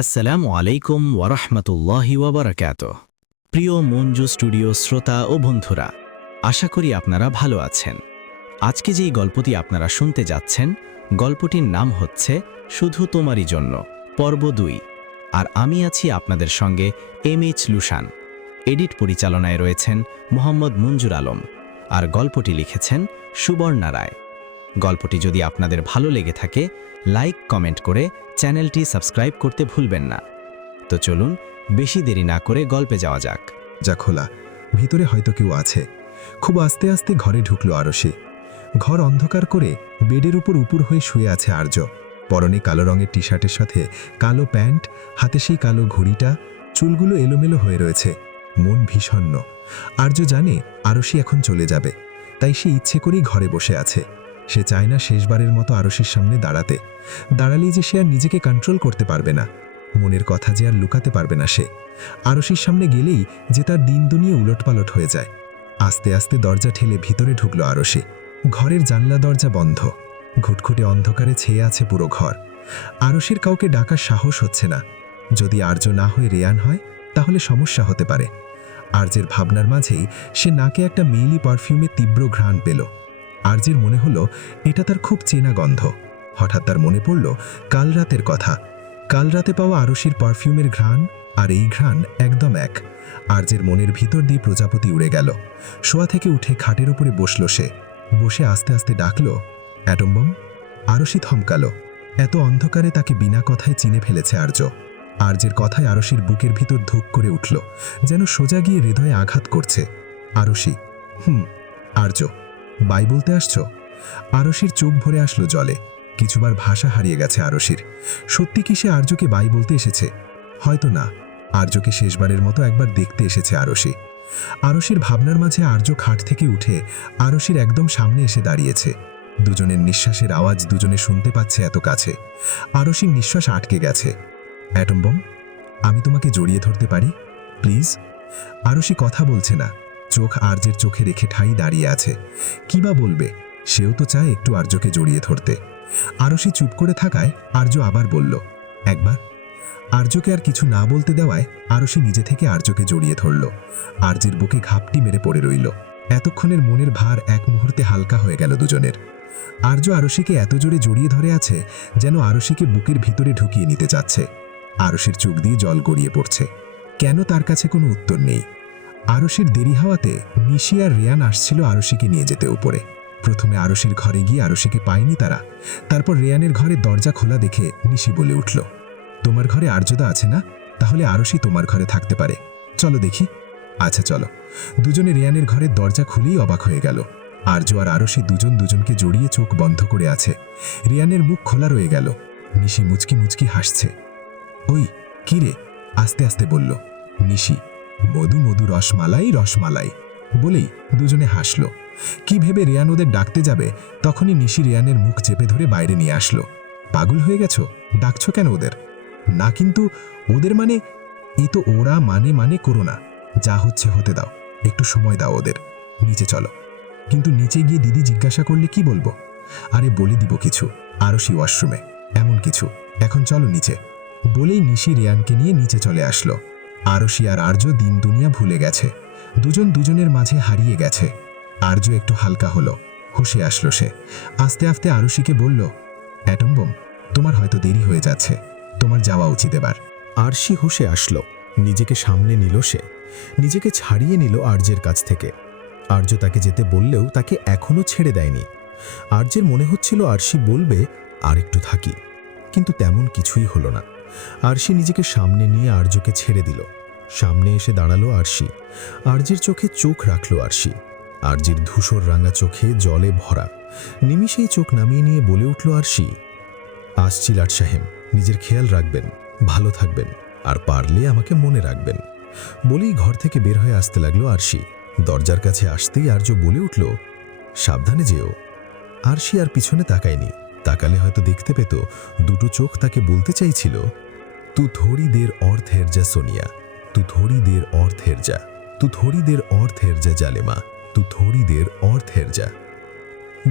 আসসালামু আলাইকুম ওয়ারাহমাতুল্লাহি ওয়াবারাকাতুহ। প্রিয় মঞ্জু স্টুডিও শ্রোতা ও বন্ধুরা, আশা করি আপনারা ভালো আছেন। আজকে যেই গল্পটি আপনারা শুনতে যাচ্ছেন, গল্পটির নাম হচ্ছে শুধু তোমারই জন্য, পর্ব ২। আর আমি আছি আপনাদের সঙ্গে এমএইচ লুশান। এডিট পরিচালনায় রয়েছেন মোহাম্মদ মঞ্জুর আলম, আর গল্পটি লিখেছেন সুবর্ণা রায়। গল্পটি যদি আপনাদের ভালো লেগে থাকে, লাইক কমেন্ট করে চ্যানেলটি সাবস্ক্রাইব করতে ভুলবেন না। তো চলুন বেশি দেরি না করে গল্পে যাওয়া যাক। যা খোলা, ভিতরে হয়তো কেউ আছে। খুব আস্তে আস্তে ঘরে ঢুকলো আরশি। ঘর অন্ধকার করে বেডের উপর উপুর হয়ে শুয়ে আছে আর্য। পরনে কালো রঙের টি শার্টের সাথে কালো প্যান্ট, হাতে সেই কালো ঘড়িটা, চুলগুলো এলোমেলো হয়ে রয়েছে। মন ভীষণ্ণ। আর্য জানে আরশি এখন চলে যাবে, তাই সে ইচ্ছে করেই ঘরে বসে আছে। সে চায় না শেষবারের মতো আরশির সামনে দাঁড়াতে। দাঁড়ালেই যে সে আর নিজেকে কন্ট্রোল করতে পারবে না, মনের কথা যে আর লুকাতে পারবে না সে। আরশির সামনে গেলেই যে তার দিন দুনিয়া উলটপালট হয়ে যায়। আস্তে আস্তে দরজা ঠেলে ভিতরে ঢুকলো আরশি। ঘরের জানলা দরজা বন্ধ, ঘুটঘুটে অন্ধকারে ছেয়ে আছে পুরো ঘর। আরশির কাউকে ডাকার সাহস হচ্ছে না। যদি আর্য না হয়ে রেয়ান হয় তাহলে সমস্যা হতে পারে। আর্যের ভাবনার মাঝেই সে নাকে একটা মেইলি পারফিউমের তীব্র ঘ্রাণ পেল। আর্যের মনে হলো এটা তার খুব চেনা গন্ধ। হঠাৎ তার মনে পড়ল কাল রাতের কথা। কাল রাতে পাওয়া আরশির পারফিউমের ঘ্রাণ আর এই ঘ্রাণ একদম এক। আর্যের মনের ভিতর দিয়ে প্রজাপতি উড়ে গেল। শোয়া থেকে উঠে খাটের উপরে বসল সে। বসে আস্তে আস্তে ডাকল, অ্যাটম বম। আরশি থমকালো। এত অন্ধকারে তাকে বিনা কথায় চিনে ফেলেছে আর্য। আর্যের কথায় আরশির বুকের ভিতর ধুক করে উঠল, যেন সোজা গিয়ে হৃদয়ে আঘাত করছে। আরশি, আর্য, বাই বলতে আসছো? আরশির চোখ ভরে আসলো জলে। কিছুবার ভাষা হারিয়ে গেছে আরশির। সত্যি কি সে আর্যকে বাই বলতে এসেছে? হয়তো না, আর্যকে শেষবারের মতো একবার দেখতে এসেছে আরশি। আরশির ভাবনার মাঝে আর্য খাট থেকে উঠে আরশির একদম সামনে এসে দাঁড়িয়েছে। দুজনের নিঃশ্বাসের আওয়াজ দুজনে শুনতে পাচ্ছে এত কাছে। আরশির নিঃশ্বাস আটকে গেছে। অ্যাটম বম, আমি তোমাকে জড়িয়ে ধরতে পারি প্লিজ? আরশি কথা বলছে না, চোখ আর্যের চোখে রেখে ঠাই দাঁড়িয়ে আছে। কি বা বলবে? সেও তো চায় একটু আর্যকে জড়িয়ে ধরতে। আরশি চুপ করে থাকায় আর্য আবার বলল, একবার। আর্যকে আর কিছু না বলতে দেওয়ায় আরশি নিজে থেকে আর্যকে জড়িয়ে ধরল। আর্যের বুকে ঘাপটি মেরে পড়ে রইল। এতক্ষণের মনের ভার এক মুহূর্তে হালকা হয়ে গেল দুজনের। আর্য আরশিকে এত জোরে জড়িয়ে ধরে আছে যেন আরশিকে বুকের ভিতরে ঢুকিয়ে নিতে চাচ্ছে। আরশির চোখ দিয়ে জল গড়িয়ে পড়ছে। কেন তার কাছে কোনো উত্তর নেই। আরশির দেরি হওয়াতে নিশি আর রেয়ান আসছিল আরশিকে নিয়ে যেতে উপরে। প্রথমে আরশির ঘরে গিয়ে আরশিকে পায়নি তারা। তারপর রেয়ানের ঘরের দরজা খোলা দেখে নিশি বলে উঠল, তোমার ঘরে আর্যদা আছে না? তাহলে আরশি তোমার ঘরে থাকতে পারে, চলো দেখি। আচ্ছা চলো। দুজনে রেয়ানের ঘরের দরজা খুলেই অবাক হয়ে গেল। আর্য আর আরশি দুজন দুজনকে জড়িয়ে চোখ বন্ধ করে আছে। রেয়ানের মুখ খোলা রয়ে গেল। নিশি মুচকি মুচকি হাসছে। ওই কি রে? আস্তে আস্তে বলল নিশি। মধু মধু রসমালাই রসমালাই বলেই দুজনে হাসল। কি ভেবে রেয়ান ওদের ডাকতে যাবে, তখনই নিশি রেয়ানের মুখ চেপে ধরে বাইরে নিয়ে আসলো। পাগল হয়ে গেছো? ডাকছো কেন ওদের? না কিন্তু ওদের মানে, এ তো ওরা মানে মানে করো না। যা হচ্ছে হতে দাও, একটু সময় দাও ওদের। নিচে চলো। কিন্তু নিচে গিয়ে দিদি জিজ্ঞাসা করলে কি বলবো? আরে বলে দিব কিছু, আরশি ওয়াশরুমে, এমন কিছু। এখন চলো নিচে। বলেই নিশি রেয়ানকে নিয়ে নিচে চলে আসলো। আরশি আর আর্য দিন দুনিয়া ভুলে গেছে। দুজন দুজনের মাঝে হারিয়ে গেছে। আর্য একটু হালকা হলো, হুঁশে আসলো সে। আস্তে আস্তে আরশিকে বলল, অ্যাটম বোম, তোমার হয়তো দেরি হয়ে যাচ্ছে, তোমার যাওয়া উচিত এবার। আরশি হুঁশে আসলো। নিজেকে সামনে নিল সে, নিজেকে ছাড়িয়ে নিল আর্যের কাছ থেকে। আর্য তাকে যেতে বললেও তাকে এখনো ছেড়ে দেয়নি। আর্যের মনে হচ্ছিল আরশি বলবে আর একটু থাকি, কিন্তু তেমন কিছুই হলো না। আরশি নিজেকে সামনে নিয়ে আর্যকে ছেড়ে দিল। সামনে এসে দাঁড়ালো আরশি। আর্যের চোখে চোখ রাখল আরশি। আর্যের ধূসর রাঙা চোখে জলে ভরা। নিমিষেই চোখ নামিয়ে নিয়ে বলে উঠল আরশি, আসছি লাট সাহেব, নিজের খেয়াল রাখবেন, ভালো থাকবেন, আর পারলে আমাকে মনে রাখবেন। বলেই ঘর থেকে বের হয়ে আসতে লাগলো আরশি। দরজার কাছে আসতেই আর্য বলে উঠল, সাবধানে যেও। আরশি আর পিছনে তাকায়নি। তাকালে হয়তো দেখতে পেত দুটো চোখ তাকে বলতে চাইছিল, তু থোড়ি দের और ठहर जा সোনিয়া, তু থোড়ি দের और ठहर जा, তু থোড়ি দের और ठहर जा জালেমা, তু থোড়ি দের और ठहर जा।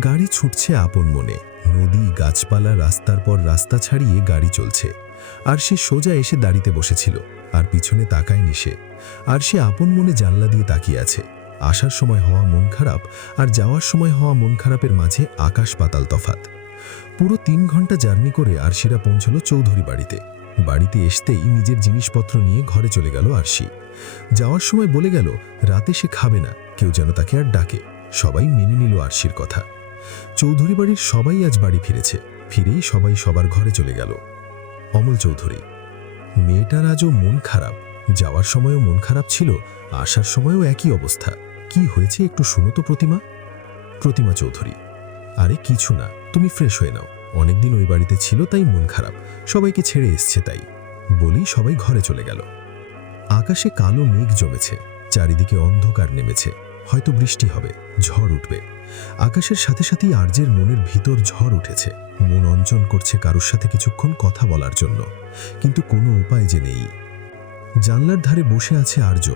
গাড়ি ছুটছে আপন মনে। নদী, গাছপালা, রাস্তার পর রাস্তা ছাড়িয়ে গাড়ি চলছে। আর সে সোজা এসে দাঁড়িতে বসেছিল, আর পিছনে তাকায়নি সে। আর সে আপন মনে জানলা দিয়ে তাকিয়ে আছে। আসার সময় হওয়া মন খারাপ আর যাওয়ার সময় হওয়া মন খারাপের মাঝে আকাশ পাতাল তফাত। পুরো 3 ঘন্টা জার্নি করে আরশিরা পৌঁছল চৌধুরী বাড়িতে। বাড়িতে আসতেই নিজের জিনিসপত্র নিয়ে ঘরে চলে গেল আরশি। যাওয়ার সময় বলে গেল রাতে সে খাবে না, কেউ যেন তাকে আর ডাকে। সবাই মেনে নিল আরশির কথা। চৌধুরী বাড়ির সবাই আজ বাড়ি ফিরেছে। ফিরেই সবাই সবার ঘরে চলে গেল। অমল চৌধুরী। মেয়েটার আজও মন খারাপ। যাওয়ার সময়ও মন খারাপ ছিল, আসার সময়ও একই অবস্থা। কি হয়েছে একটু শুনো তো প্রতিমা। প্রতিমা চৌধুরী। আরে কিছু না, তুমি ফ্রেশ হয়ে নাও। অনেকদিন ওই বাড়িতে ছিল তাই মন খারাপ, সবাইকে ছেড়ে এসছে তাই। বলেই সবাই ঘরে চলে গেল। আকাশে কালো মেঘ জমেছে, চারিদিকে অন্ধকার নেমেছে। হয়তো বৃষ্টি হবে, ঝড় উঠবে। আকাশের সাথে সাথেই আর্যের মনের ভিতর ঝড় উঠেছে। মন অঞ্চন করছে কারোর সাথে কিছুক্ষণ কথা বলার জন্য, কিন্তু কোনো উপায় যে নেই। জানলার ধারে বসে আছে আর্য।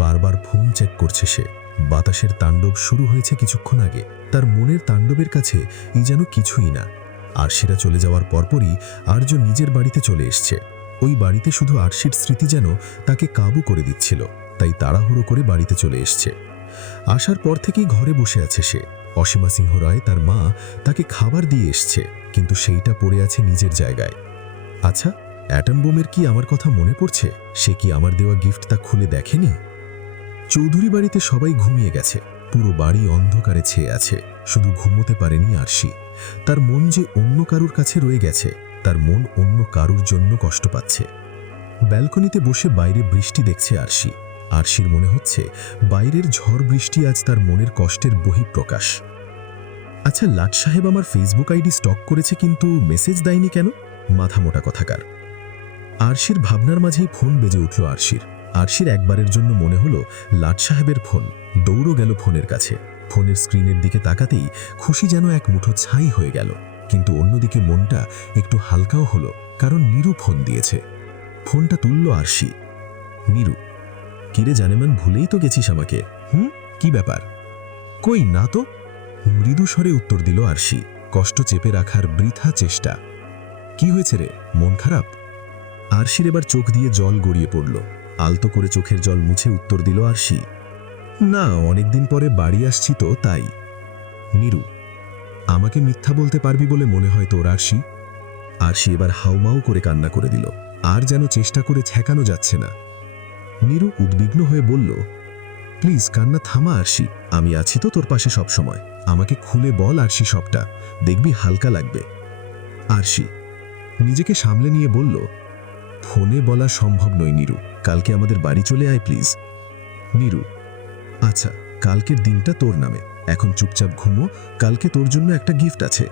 বারবার ফোন চেক করছে সে। বাতাসের তাণ্ডব শুরু হয়েছে কিছুক্ষণ আগে। তার মনের তাণ্ডবের কাছে এই যেন কিছুই না। আরশিরা চলে যাওয়ার পরপরই আর্য নিজের বাড়িতে চলে এসছে। ওই বাড়িতে শুধু আরশির স্মৃতি যেন তাকে কাবু করে দিচ্ছিল, তাই তাড়াহুড়ো করে বাড়িতে চলে এসছে। আসার পর থেকেই ঘরে বসে আছে সে। অসীমা সিংহ রায় তার মা তাকে খাবার দিয়ে এসছে, কিন্তু সেইটা পড়ে আছে নিজের জায়গায়। আচ্ছা, অ্যাটম বোমের কি আমার কথা মনে পড়ছে? সে কি আমার দেওয়া গিফট তা খুলে দেখেনি? চৌধুরী বাড়িতে সবাই ঘুমিয়ে গেছে। পুরো বাড়ি অন্ধকারে ছেয়ে আছে। শুধু ঘুমোতে পারেনি আরশি। তার মন যে অন্য কারুর কাছে রয়ে গেছে, তার মন অন্য কারুর জন্য কষ্ট পাচ্ছে। ব্যালকনিতে বসে বাইরে বৃষ্টি দেখছে আরশি। আরশির মনে হচ্ছে বাইরের ঝড় বৃষ্টি আজ তার মনের কষ্টের বহিঃপ্রকাশ। আচ্ছা, লাট সাহেব আমার ফেসবুক আইডি স্টক করেছে কিন্তু মেসেজ দেয়নি কেন? মাথা মোটা কথাকার। আরশির ভাবনার মাঝেই ফোন বেজে উঠল আরশির। আরশির একবারের জন্য মনে হলো লাট সাহেবের ফোন। দৌড়ো গেল ফোনের কাছে। ফোনের স্ক্রিনের দিকে তাকাতেই খুশি যেন এক মুঠো ছাই হয়ে গেল। কিন্তু অন্যদিকে মনটা একটু হালকাও হলো, কারণ নীরু ফোন দিয়েছে। ফোনটা তুলল আরশি। নীরু। কিরে জানেমান, ভুলেই তো গেছিস আমাকে। কি ব্যাপার? কই না তো। মৃদু স্বরে উত্তর দিল আরশি, কষ্ট চেপে রাখার বৃথা চেষ্টা। কি হয়েছে রে, মন খারাপ? আরশির এবার চোখ দিয়ে জল গড়িয়ে পড়ল। আলতো করে চোখের জল মুছে উত্তর দিল আরশি, না, অনেকদিন পরে বাড়ি আসছি তো তাই। নীরু। আমাকে মিথ্যা বলতে পারবি বলে মনে হয় তোর আরশি? আরশি এবার হাউমাউ করে কান্না করে দিল। আর যেন চেষ্টা করে ছেঁকানো যাচ্ছে না। নীরু উদ্বিগ্ন হয়ে বলল, প্লিজ কান্না থামা আরশি, আমি আছি তো তোর পাশে সব সময়। আমাকে খুলে বল আরশি সবটা, দেখবি হালকা লাগবে। আরশি নিজেকে সামলে নিয়ে বলল, ফোনে বলা সম্ভব নয় নীরু, কালকে আমাদের বাড়ি চলে আয় প্লিজ। নীরু। আচ্ছা, কালকের দিনটা তোর নামে, এখন চুপচাপ ঘুমো, কালকে তোর জন্য একটা গিফট আছে।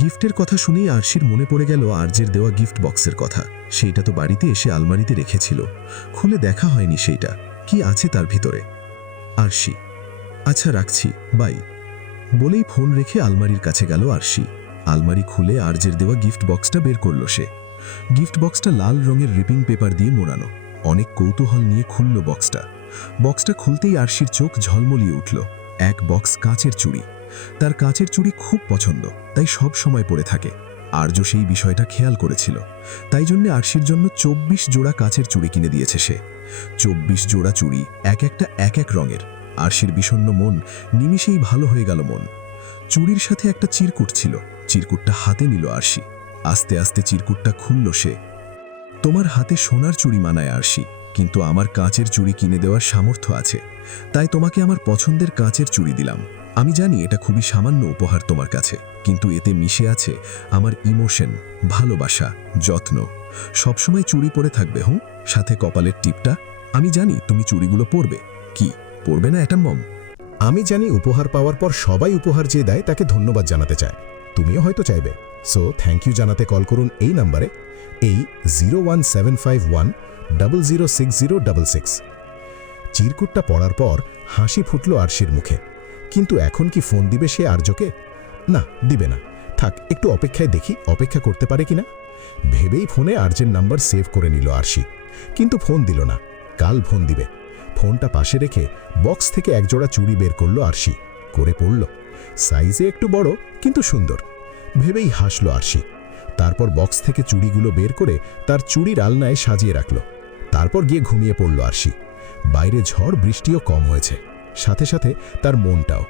গিফটের কথা শুনেই আরশির মনে পড়ে গেল আর্যের দেওয়া গিফট বক্সের কথা। সেইটা তো বাড়িতে এসে আলমারিতে রেখেছিল, খুলে দেখা হয়নি সেইটা, কি আছে তার ভিতরে। আরশি। আচ্ছা রাখছি, বাই। বলেই ফোন রেখে আলমারির কাছে গেল আরশি। আলমারি খুলে আর্যের দেওয়া গিফট বক্সটা বের করল সে। গিফট বক্সটা লাল রঙের রিপিং পেপার দিয়ে মোড়ানো। অনেক কৌতূহল নিয়ে খুলল বক্সটা। বক্সটা খুলতেই আরশির চোখ ঝলমলিয়ে উঠল। এক বক্স কাচের চুড়ি। তার কাচের চুড়ি খুব পছন্দ, তাই সব সময় পরে থাকে। আর্য সেই বিষয়টা খেয়াল করেছিল, তাই জন্য আরশির জন্য 24 জোড়া কাচের চুড়ি কিনে দিয়েছে সে। 24 জোড়া চুড়ি, এক একটা এক এক রঙের। আরশির বিষণ্ণ মন নিমিষেই ভালো হয়ে গেল মন। চুড়ির সাথে একটা চিরকুট ছিল, চিরকুটটা হাতে নিল আরশি। আস্তে আস্তে চিরকুটটা খুলল সে। তোমার হাতে সোনার চুড়ি মানায় আরশি, কিন্তু আমার কাচের চুড়ি কিনে দেওয়ার সামর্থ্য আছে, তাই তোমাকে আমার পছন্দের কাচের চুড়ি দিলাম। আমি জানি এটা খুবই সামান্য উপহার তোমার কাছে, কিন্তু এতে মিশে আছে আমার ইমোশন, ভালোবাসা, যত্ন। সবসময় চুড়ি পরে থাকবে, সাথে কপালের টিপটা। আমি জানি তুমি চুড়িগুলো পরবে। কি পরবে না অ্যাটম বম? আমি জানি উপহার পাওয়ার পর সবাই উপহার যে দেয় তাকে ধন্যবাদ জানাতে চায়, তুমিও হয়তো চাইবে। সো থ্যাংক ইউ জানাতে কল করুন এই নাম্বারে, এই 01751006066। চিরকুটটা পড়ার পর হাসি ফুটল আরশির মুখে। কিন্তু এখন কি ফোন দিবে সে আর্যকে? না, দিবে না। থাক, একটু অপেক্ষায় দেখি অপেক্ষা করতে পারে কিনা। ভেবেই ফোনে আর্যের নাম্বার সেভ করে নিল আরশি, কিন্তু ফোন দিল না। কাল ফোন দিবে। ফোনটা পাশে রেখে বক্স থেকে একজোড়া চুড়ি বের করল আরশি, করে পড়ল। সাইজে একটু বড় কিন্তু সুন্দর। ভেবেই হাসল আরশি। তারপর বক্স থেকে চুড়িগুলো বের করে তার চুড়ির আলনায় সাজিয়ে রাখল। তারপর গিয়ে ঘুমিয়ে পড়ল আরশি। বাইরে ঝড় বৃষ্টিও কম হয়েছে, সাথে সাথে তার মনটাও।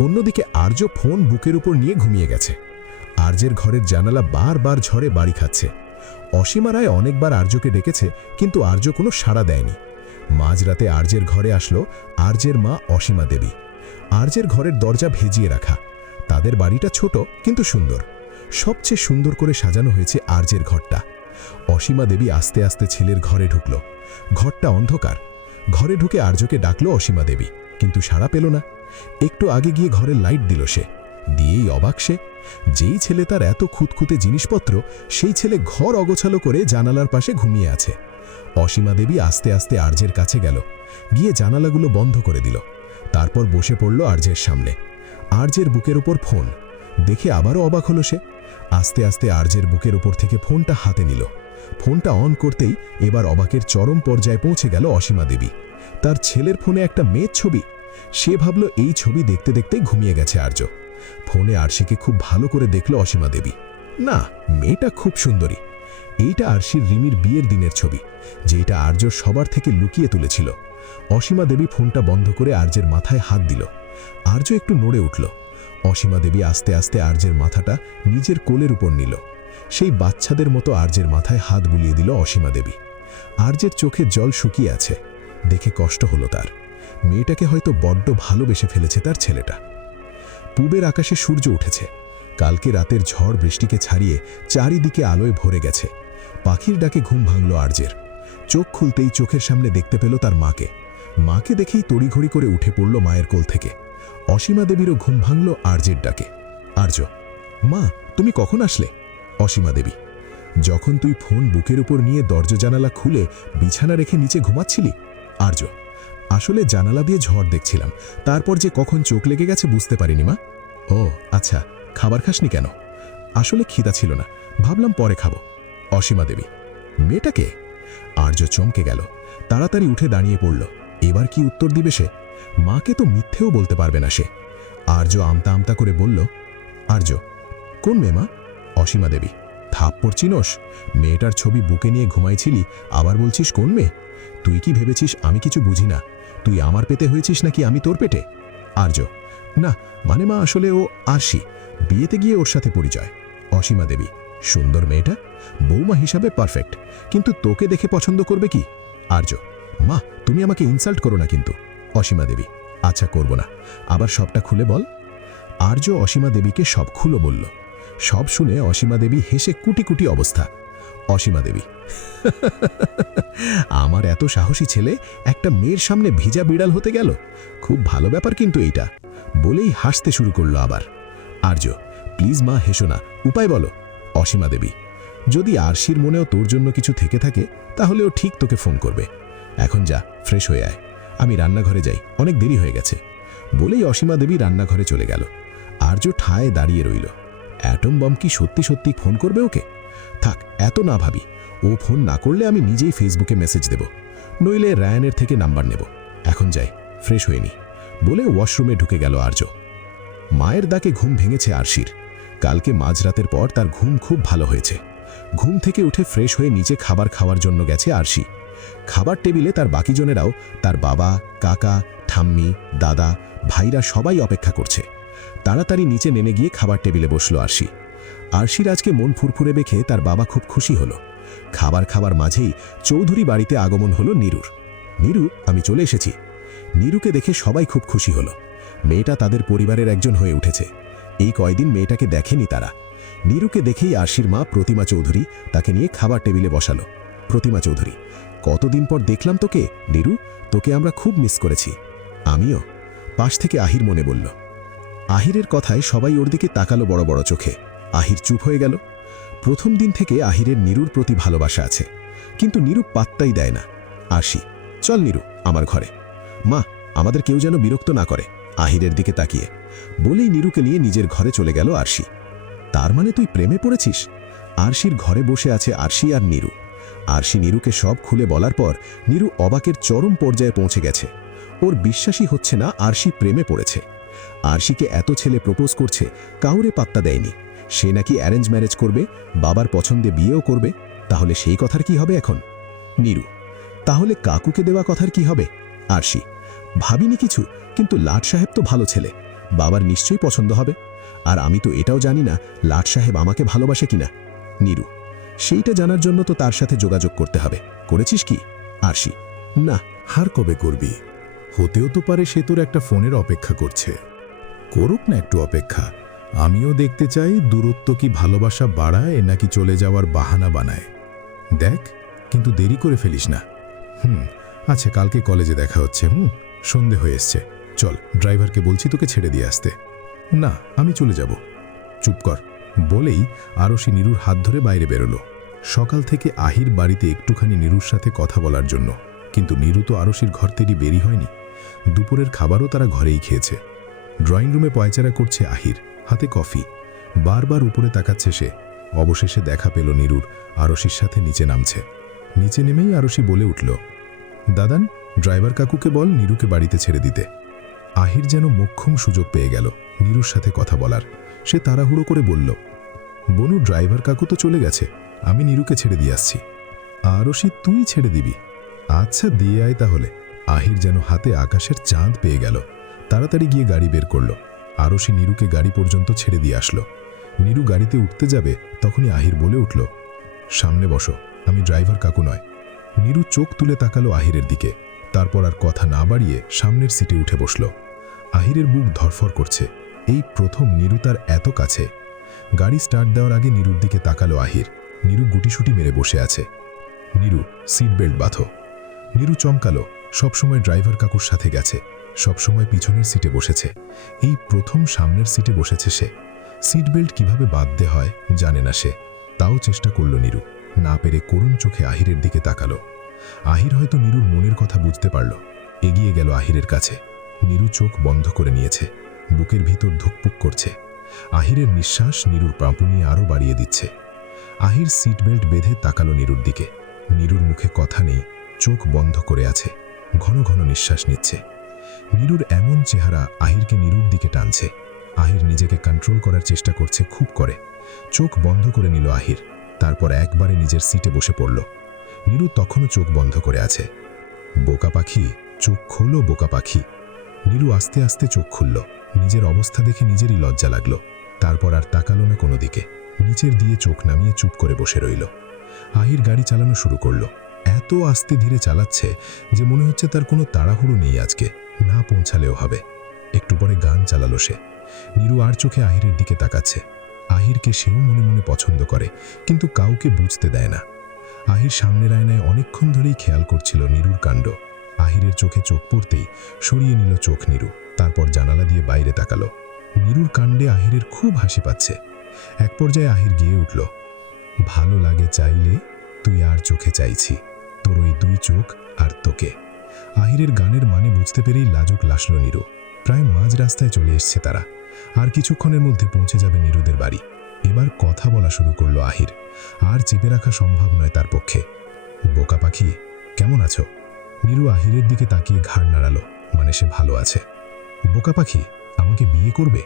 অন্যদিকে আর্য ফোন বুকের উপর নিয়ে ঘুমিয়ে গেছে। আর্যের ঘরের জানালা বারবার ঝড়ে বাড়ি খাচ্ছে। অসীমা রায় অনেকবার আর্যকে ডেকেছে, কিন্তু আর্য কোনো সাড়া দেয়নি। মাঝরাতে আর্যের ঘরে আসলো আর্যের মা অসীমা দেবী। আর্যের ঘরের দরজা ভেজিয়ে রাখা। তাদের বাড়িটা ছোট কিন্তু সুন্দর। সবচেয়ে সুন্দর করে সাজানো হয়েছে আর্যের ঘরটা। অসীমা দেবী আস্তে আস্তে ছেলের ঘরে ঢুকল। ঘরটা অন্ধকার। ঘরে ঢুকে আর্যকে ডাকল অসীমা দেবী, কিন্তু সাড়া পেল না। একটু আগে গিয়ে ঘরের লাইট দিল সে। দিয়েই অবাক সে। যেই ছেলে তার এত খুঁতখুঁতে জিনিসপত্র, সেই ছেলে ঘর অগোছালো করে জানালার পাশে ঘুমিয়ে আছে। অসীমা দেবী আস্তে আস্তে আর্যের কাছে গেল, গিয়ে জানালাগুলো বন্ধ করে দিল। তারপর বসে পড়ল আর্যের সামনে। আর্যের বুকের উপর ফোন দেখে আবারও অবাক হলো সে। আস্তে আস্তে আর্যের বুকের উপর থেকে ফোনটা হাতে নিল। ফোনটা অন করতেই এবার অবাকের চরম পর্যায়ে পৌঁছে গেল অসীমা দেবী। তার ছেলের ফোনে একটা মেয়ের ছবি। সে ভাবল এই ছবি দেখতে দেখতেই ঘুমিয়ে গেছে আর্য। ফোনে আরশিকে খুব ভালো করে দেখল অসীমা দেবী। না, মেয়েটা খুব সুন্দরী। এইটা আরশির রিমির বিয়ের দিনের ছবি, যেটা আর্য সবার থেকে লুকিয়ে তুলেছিল। অসীমা দেবী ফোনটা বন্ধ করে আর্যের মাথায় হাত দিল। আর্য একটু নড়ে উঠল। অসীমা দেবী আস্তে আস্তে আর্যের মাথাটা নিজের কোলের উপর নিল। সেই বাচ্চাদের মতো আর্যের মাথায় হাত বুলিয়ে দিল অসীমা দেবী। আর্যের চোখে জল শুকিয়ে আছে। দেখে কষ্ট হলো তার। মেয়েটাকে হয়তো বড্ড ভালোবেসে ফেলেছে তার ছেলেটা। পূবের আকাশে সূর্য উঠেছে। কালকে রাতের ঝড় বৃষ্টিকে ছাড়িয়ে চারিদিকে আলোয় ভরে গেছে। পাখির ডাকে ঘুম ভাঙল আর্যের। চোখ খুলতেই চোখের সামনে দেখতে পেল তার মাকে। মাকে দেখেই তড়িঘড়ি করে উঠে পড়ল মায়ের কোল থেকে। অসীমা দেবীরও ঘুম ভাঙল আর্যের ডাকে। আর্য, মা তুমি কখন আসলে? অসীমা দেবী, যখন তুই ফোন বুকের উপর নিয়ে দরজা জানালা খুলে বিছানা রেখে নিচে ঘুমাচ্ছিলি। আর্য, আসলে জানালা দিয়ে ঝড় দেখছিলাম, তারপর যে কখন চোখ লেগে গেছে বুঝতে পারিনি মা। ও আচ্ছা, খাবার খাসনি কেন? আসলে খিদা ছিল না, ভাবলাম পরে খাবো। অসীমা দেবী, মেয়েটাকে? আর্য চমকে গেল। তাড়াতাড়ি উঠে দাঁড়িয়ে পড়ল। এবার কি উত্তর দিবে সে? মাকে তো মিথ্যেও বলতে পারবে না সে। আর্য আমতা আমতা করে বলল, আর্য, কোন মেয়ে মা? অসীমা দেবী, থাপ্পড় চিনোস? মেয়েটার ছবি বুকে নিয়ে ঘুমাইছিলি, আবার বলছিস কোন মেয়ে? তুই কি ভেবেছিস আমি কিছু বুঝি না? তুই আমার পেটে হয়েছিস নাকি আমি তোর পেটে? আর্য, না মানে মা, আসলে ও আরশি, বিয়েতে গিয়ে ওর সাথে পরিচয়। অসীমা দেবী, সুন্দর মেয়েটা, বৌমা হিসাবে পারফেক্ট, কিন্তু তোকে দেখে পছন্দ করবে কি? আর্য, মা তুমি আমাকে ইনসাল্ট করো না কিন্তু। অসীমা দেবী, আচ্ছা করব না, আবার সবটা খুলে বল। আর্য অসীমা দেবীকে সব খুলো বলল। সব শুনে অসীমা দেবী হেসে কুটি কুটি অবস্থা। অসীমা দেবী, আমার এত সাহসী ছেলে একটা মেয়ের সামনে ভিজা বিড়াল হতে গেল, খুব ভালো ব্যাপার কিন্তু এইটা, বলেই হাসতে শুরু করলো আবার। আর্য, প্লিজ মা হেসো না, উপায় বলো। অসীমা দেবী, যদি আরশির মনেও তোর জন্য কিছু থেকে থাকে তাহলে ও ঠিক তোকে ফোন করবে। এখন যা, ফ্রেশ হয়ে আয়, আমি রান্নাঘরে যাই, অনেক দেরি হয়ে গেছে। বলেই অসীমা দেবী রান্নাঘরে চলে গেল। আর্য ঠায় দাঁড়িয়ে রইল। অ্যাটম বম কি সত্যি সত্যি ফোন করবে ওকে? থাক, এত না ভাবি। ও ফোন না করলে আমি নিজেই ফেসবুকে মেসেজ দেব, নইলে রায়ানের থেকে নাম্বার নেব। এখন যাই, ফ্রেশ হয়ে নি, বলে ওয়াশরুমে ঢুকে গেল আর্য। মায়ের ডাকে ঘুম ভেঙেছে আরশির। কালকে মাঝরাতের পর তার ঘুম খুব ভালো হয়েছে। ঘুম থেকে উঠে ফ্রেশ হয়ে নিচে খাবার খাওয়ার জন্য গেছে আরশি। খাবার টেবিলে তার বাকি জনেরাও, তার বাবা, কাকা, ঠাম্মি, দাদা, ভাইরা সবাই অপেক্ষা করছে। তাড়াতাড়ি নিচে নেমে গিয়ে খাবার টেবিলে বসল আরশি। আরশির আজকে মন ফুরফুরে দেখে তার বাবা খুব খুশি হলো। খাবার খাবার মাঝেই চৌধুরী বাড়িতে আগমন হলো নীরুর। নীরু, আমি চলে এসেছি। নীরুকে দেখে সবাই খুব খুশি হলো। মেয়েটা তাদের পরিবারের একজন হয়ে উঠেছে। এই কয়দিন মেয়েটাকে দেখেনি তারা। নীরুকে দেখেই আরশির মা প্রতিমা চৌধুরী তাকে নিয়ে খাবার টেবিলে বসালো। প্রতিমা চৌধুরী, কতদিন পর দেখলাম তোকে নীরু, তোকে আমরা খুব মিস করেছি। আমিও। পাশ থেকে আহির মনে বলল। আহিরের কথায় সবাই ওর দিকে তাকালো বড় বড় চোখে। আহির চুপ হয়ে গেল। প্রথম দিন থেকে আহিরের নীরুর প্রতি ভালোবাসা আছে, কিন্তু নীরু পাত্তাই দেয় না। আরশি, চল নীরু আমার ঘরে। মা, আমাদের কেউ যেন বিরক্ত না করে, আহিরের দিকে তাকিয়ে বলেই নীরুকে নিয়ে নিজের ঘরে চলে গেল আরশি। তার মানে তুই প্রেমে পড়েছিস? আরশির ঘরে বসে আছে আরশি আর নীরু। আরশি নীরুকে সব খুলে বলার পর নীরু অবাকের চরম পর্যায়ে পৌঁছে গেছে। ওর বিশ্বাসই হচ্ছে না আরশি প্রেমে পড়েছে। আরশিকে এত ছেলে প্রপোজ করছে, কাউরে পাত্তা দেয়নি। সে নাকি অ্যারেঞ্জ ম্যারেজ করবে, বাবার পছন্দে বিয়েও করবে। তাহলে সেই কথার কি হবে এখন? নীরু: তাহলে কাকুকে দেওয়া কথার কি হবে? আরশি: ভাবিনি কিছু, কিন্তু লাট সাহেব তো ভালো ছেলে, বাবার নিশ্চয়ই পছন্দ হবে। আর আমি তো এটাও জানি না লাট সাহেব আমাকে ভালোবাসে কিনা। নীরু: সেইটা জানার জন্য তো তার সাথে যোগাযোগ করতে হবে। করেছিস কি? আরশি: না। হার কবে করবি? হতেও তো পারে সে তোর একটা ফোনের অপেক্ষা করছে। করুক না একটু অপেক্ষা। আমিও দেখতে চাই দূরত্ব কি ভালোবাসা বাড়ায় নাকি চলে যাওয়ার বাহানা বানায়। দেখ, কিন্তু দেরি করে ফেলিস না। আচ্ছা, কালকে কলেজে দেখা হচ্ছে। সন্ধে হয়ে এসছে, চল, ড্রাইভারকে বলছি তোকে ছেড়ে দিয়ে আসতে। না, আমি চলে যাব। চুপ কর বলেই আরশি নীরুর হাত ধরে বাইরে বেরোলো। সকাল থেকে আহির বাড়িতে একটুখানি নীরুর সাথে কথা বলার জন্য, কিন্তু নীরু তো আরশির ঘর থেকে বেরি হয়নি। দুপুরের খাবারও তারা ঘরেই খেয়েছে। ড্রয়িং রুমে পয়চারা করছে আহির, হাতে কফি। বারবার উপরে তাকাচ্ছে সে। অবশেষে দেখা পেল নীরুর আরশির সাথে নিচে নামছে। নিচে নেমেই আরশি বলে উঠল, দাদান, ড্রাইভার কাকুকে বল নীরুকে বাড়িতে ছেড়ে দিতে। আহির যেন মোক্ষম সুযোগ পেয়ে গেল নীরুর সাথে কথা বলার। সে তাড়াহুড়ো করে বলল, বনু, ড্রাইভার কাকু তো চলে গেছে, আমি নীরুকে ছেড়ে দিয়ে আসছি। আরশি: তুই ছেড়ে দিবি? আচ্ছা, দিয়ে আয় তাহলে। আহির যেন হাতে আকাশের চাঁদ পেয়ে গেল। তাড়াতাড়ি গিয়ে গাড়ি বের করল। আরশি নীরুকে গাড়ি পর্যন্ত ছেড়ে দিয়ে আসলো। নীরু গাড়িতে উঠতে যাবে, তখনই আহির বলে উঠল, সামনে বসো, আমি ড্রাইভার কাকু নয়। নীরু চোখ তুলে তাকালো আহিরের দিকে। তারপর আর কথা না বাড়িয়ে সামনের সিটে উঠে বসল। আহিরের বুক ধরফর করছে। এই প্রথম নীরু তার এত কাছে। গাড়ি স্টার্ট দেওয়ার আগে নীরুর দিকে তাকালো আহির। নীরু গুটিসুটি মেরে বসে আছে। নীরু, সিট বেল্ট বাঁধো। নীরু চমকালো। সবসময় ড্রাইভার কাকুর সাথে গেছে, সবসময় পিছনের সিটে বসেছে। এই প্রথম সামনের সিটে বসেছে সে। সিট বেল্ট কিভাবে বাঁধতে হয় জানে না সে, তাও চেষ্টা করল নীরু। না পেরে করুণ চোখে আহিরের দিকে তাকালো। আহির হয়তো নীরুর মনের কথা বুঝতে পারল। এগিয়ে গেল আহিরের কাছে। নীরু চোখ বন্ধ করে নিয়েছে। বুকের ভিতর ধুকপুক করছে। আহিরের নিঃশ্বাস নীরুর পাঁপুনি আরও বাড়িয়ে দিচ্ছে। আহির সিট বেল্ট বেঁধে তাকালো নীরুর দিকে। নীরুর মুখে কথা নেই, চোখ বন্ধ করে আছে, ঘন ঘন নিঃশ্বাস নিচ্ছে। নীরুর এমন চেহারা আহিরকে নীরুর দিকে টানছে। আহির নিজেকে কন্ট্রোল করার চেষ্টা করছে, খুব করে। চোখ বন্ধ করে নিল আহির। তারপর একবারে নিজের সিটে বসে পড়ল। নীরু তখনও চোখ বন্ধ করে আছে। বোকা পাখি, চোখ খোলো বোকা পাখি। নীরু আস্তে আস্তে চোখ খুলল। নিজের অবস্থা দেখে নিজেরই লজ্জা লাগলো। তারপর আর তাকালো না কোনো দিকে। নিচের দিয়ে চোখ নামিয়ে চুপ করে বসে রইল। আহির গাড়ি চালানো শুরু করলো। এত আস্তে ধীরে চালাচ্ছে যে মনে হচ্ছে তার কোনো তাড়াহুড়ো নেই আজকে, না পৌঁছালেও হবে। একটু পরে গান চালালো সে। নীরু আর চোখে আহিরের দিকে তাকাচ্ছে। আহিরকে সেও মনে মনে পছন্দ করে, কিন্তু কাউকে বুঝতে দেয় না। আহির সামনের আয়নায় অনেকক্ষণ ধরেই খেয়াল করছিল নীরুর কাণ্ড। আহিরের চোখে চোখ পড়তেই সরিয়ে নিল চোখ নীরু। তারপর জানালা দিয়ে বাইরে তাকালো। নীরুর কাণ্ডে আহিরের খুব হাসি পাচ্ছে। এক পর্যায়ে আহির গিয়ে উঠল, ভালো লাগে চাইলে, তুই আর চোখে চাইছি, তোর ওই দুই চোখ আর তোকে। আহিরের গানের মানে বুঝতে পেরেই লাজুক লাসল নীরু। প্রায় মাঝ রাস্তায় চলে এসছে তারা। আর কিছুক্ষণের মধ্যে পৌঁছে যাবে নীরুদের বাড়ি। এবার কথা বলা শুরু করলো আহির। আর চেপে রাখা সম্ভব নয় তার পক্ষে। বোকা পাখি, কেমন আছো? নীরু আহিরের দিকে তাকিয়ে ঘাড় নাড়ালো, মানে সে ভালো আছে। বোকা পাখি, আমাকে বিয়ে করবে?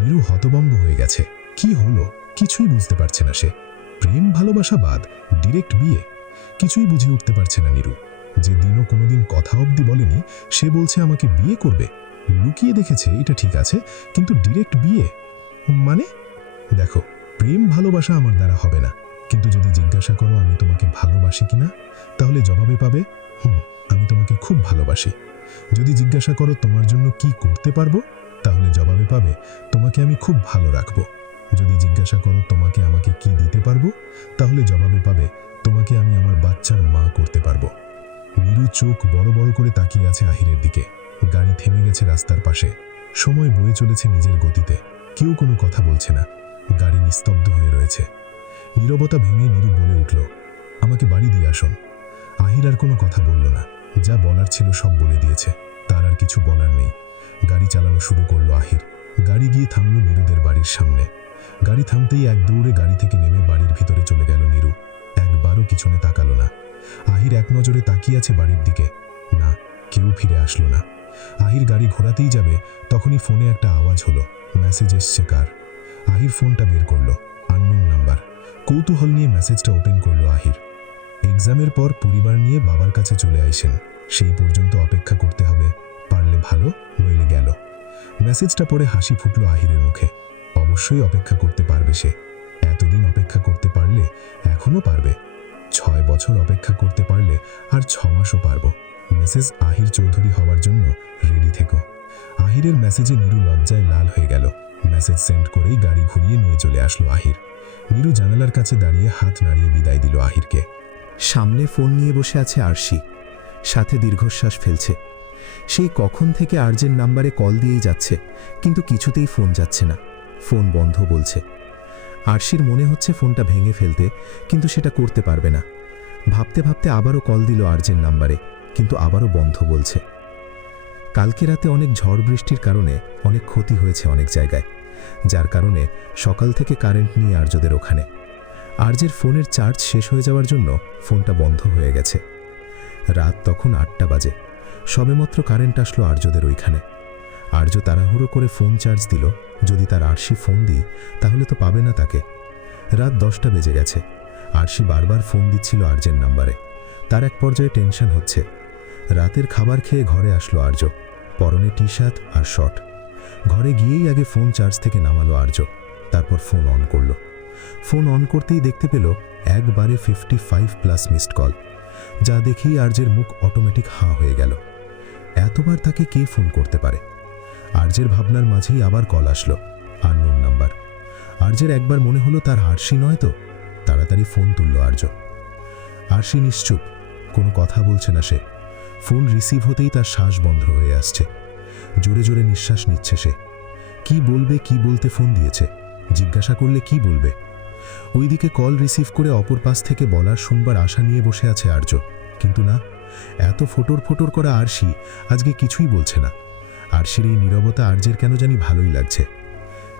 নীরু হতভম্ব হয়ে গেছে। কি হলো কিছুই বুঝতে পারছে না সে। প্রেম ভালোবাসা বাদ, ডিরেক্ট বিয়ে? কিছুই বুঝে উঠতে পারছে না নীরু। যে দিনও কোনোদিন কথা অবধি বলেনি, সে বলছে আমাকে বিয়ে করবে। লুকিয়ে দেখেছে এটা ঠিক আছে, কিন্তু ডিরেক্ট বিয়ে মানে? দেখো, প্রেম ভালোবাসা আমার দ্বারা হবে না, কিন্তু যদি জিজ্ঞাসা করো আমি তোমাকে ভালোবাসি কিনা, তাহলে জবাবে পাবে আমি তোমাকে খুব ভালোবাসি। যদি জিজ্ঞাসা করো তোমার জন্য কি করতে পারবো, তাহলে জবাবে পাবে তোমাকে আমি খুব ভালো রাখবো। যদি জিজ্ঞাসা করো তোমাকে আমাকে কি দিতে পারবো, তাহলে জবাবে পাবে তোমাকে আমি আমার বাচ্চার মা করতে পারবো। নীরু চোখ বড় বড় করে তাকিয়ে আছে আহিরের দিকে। গাড়ি থেমে গেছে রাস্তার পাশে। সময় বয়ে চলেছে নিজের গতিতে। কেউ কোনো কথা বলছে না। গাড়ি নিস্তব্ধ হয়ে রয়েছে। নীরবতা ভেঙে নীরু বলে উঠল, আমাকে বাড়ি দিয়ে আসুন। আহির আর কোনো কথা বলল না। যা বলার ছিল সব বলে দিয়েছে, তার আর কিছু বলার নেই। গাড়ি চালানো শুরু করলো আহির। গাড়ি গিয়ে থামল নীরুদের বাড়ির সামনে। গাড়ি থামতেই এক দৌড়ে গাড়ি থেকে নেমে বাড়ির ভিতরে চলে গেল নীরু। একবারও পিছনে তাকালো না। আহির এক নজরে তাকিয়ে আছে বাড়ির দিকে। না, কেউ ফিরে আসলো না। আহির গাড়ি ঘোরাতেই যাবে, তখনই ফোনে একটা আওয়াজ হলো। মেসেজ এসছে কার? আহির ফোনটা বের করলো। Unknown number. কৌতূহল নিয়ে মেসেজটা ওপেন করলো আহির। এক্সামের পর পরিবার নিয়ে বাবার কাছে চলে আইসেন, সেই পর্যন্ত অপেক্ষা করতে হবে, পারলে ভালো নইলে গেল। মেসেজটা পড়ে হাসি ফুটলো আহিরের মুখে। অবশ্যই অপেক্ষা করতে পারবে সে। এতদিন অপেক্ষা করতে পারলে এখনো পারবে। 6 বছর অপেক্ষা করতে পারলে আর 6 মাসও পারবো। মেসেজ আহির চৌধুরী হওয়ার জন্য রেডি থেকো। আহিরের মেসেজে নীরু লজ্জায় লাল হয়ে গেল। মেসেজ সেন্ড করেই গাড়ি ঘুরিয়ে নিয়ে চলে আসলো আহির। নীরু জানালার কাছে দাঁড়িয়ে হাত নাড়িয়ে বিদায় দিল আহিরকে। সামনে ফোন নিয়ে বসে আছে আরশি, সাথে দীর্ঘশ্বাস ফেলছে। সেই কখন থেকে আর্যের নাম্বারে কল দিয়েই যাচ্ছে, কিন্তু কিছুতেই ফোন যাচ্ছে না, ফোন বন্ধ বলছে। আরশির মনে হচ্ছে ফোনটা ভেঙে ফেলতে, কিন্তু সেটা করতে পারবে না। ভাবতে ভাবতে আবারও কল দিল আর্যের নাম্বারে, কিন্তু আবারও বন্ধ বলছে। কালকে রাতে অনেক ঝড় বৃষ্টির কারণে অনেক ক্ষতি হয়েছে অনেক জায়গায়, যার কারণে সকাল থেকে কারেন্ট নিয়ে আর্যদের ওখানে। আর্যের ফোনের চার্জ শেষ হয়ে যাওয়ার জন্য ফোনটা বন্ধ হয়ে গেছে। রাত তখন 8টা বাজে। সবেমাত্র কারেন্ট আসলো আর্যদের ওইখানে। আর্য তাড়াহুড়ো করে ফোন চার্জ দিল, যদি তার আরশি ফোন দিই তাহলে তো পাবে না তাকে। রাত 10টা বেজে গেছে। আরশি বারবার ফোন দিচ্ছিল আর্যের নাম্বারে। তার এক পর্যায়ে টেনশন হচ্ছে। রাতের খাবার খেয়ে ঘরে আসলো আর্য, পরনে টি শার্ট আর শর্ট। ঘরে গিয়েই আগে ফোন চার্জ থেকে নামালো আর্য, তারপর ফোন অন করলো। ফোন অন করতেই দেখতে পেল একবারে 55+ মিসড কল, যা দেখেই আর্যের মুখ অটোমেটিক হাঁ হয়ে গেল। এতবার তাকে কে ফোন করতে পারে? আর্যের ভাবনার মাঝেই আবার কল আসলো, আননোন নাম্বার। আর্যের একবার মনে হলো তার আরশি নয় তো। তাড়াতাড়ি ফোন তুলল আর্য। আরশি নিশ্চুপ, কোনো কথা বলছে না সে। ফোন রিসিভ হতেই তার শ্বাস বন্ধ হয়ে আসছে। জোরে জোরে নিঃশ্বাস নিচ্ছে সে। কি বলবে, কি বলতে ফোন দিয়েছে? জিজ্ঞাসা করলে কি বলবে? ওইদিকে কল রিসিভ করে অপর পাশ থেকে বলার শুনবার আশা নিয়ে বসে আছে আর্য, কিন্তু না, এত ফোটর ফোটর করা আরশি আজকে কিছুই বলছে না। আরশির এই নীরবতা আর্যের কেন জানি ভালোই লাগছে।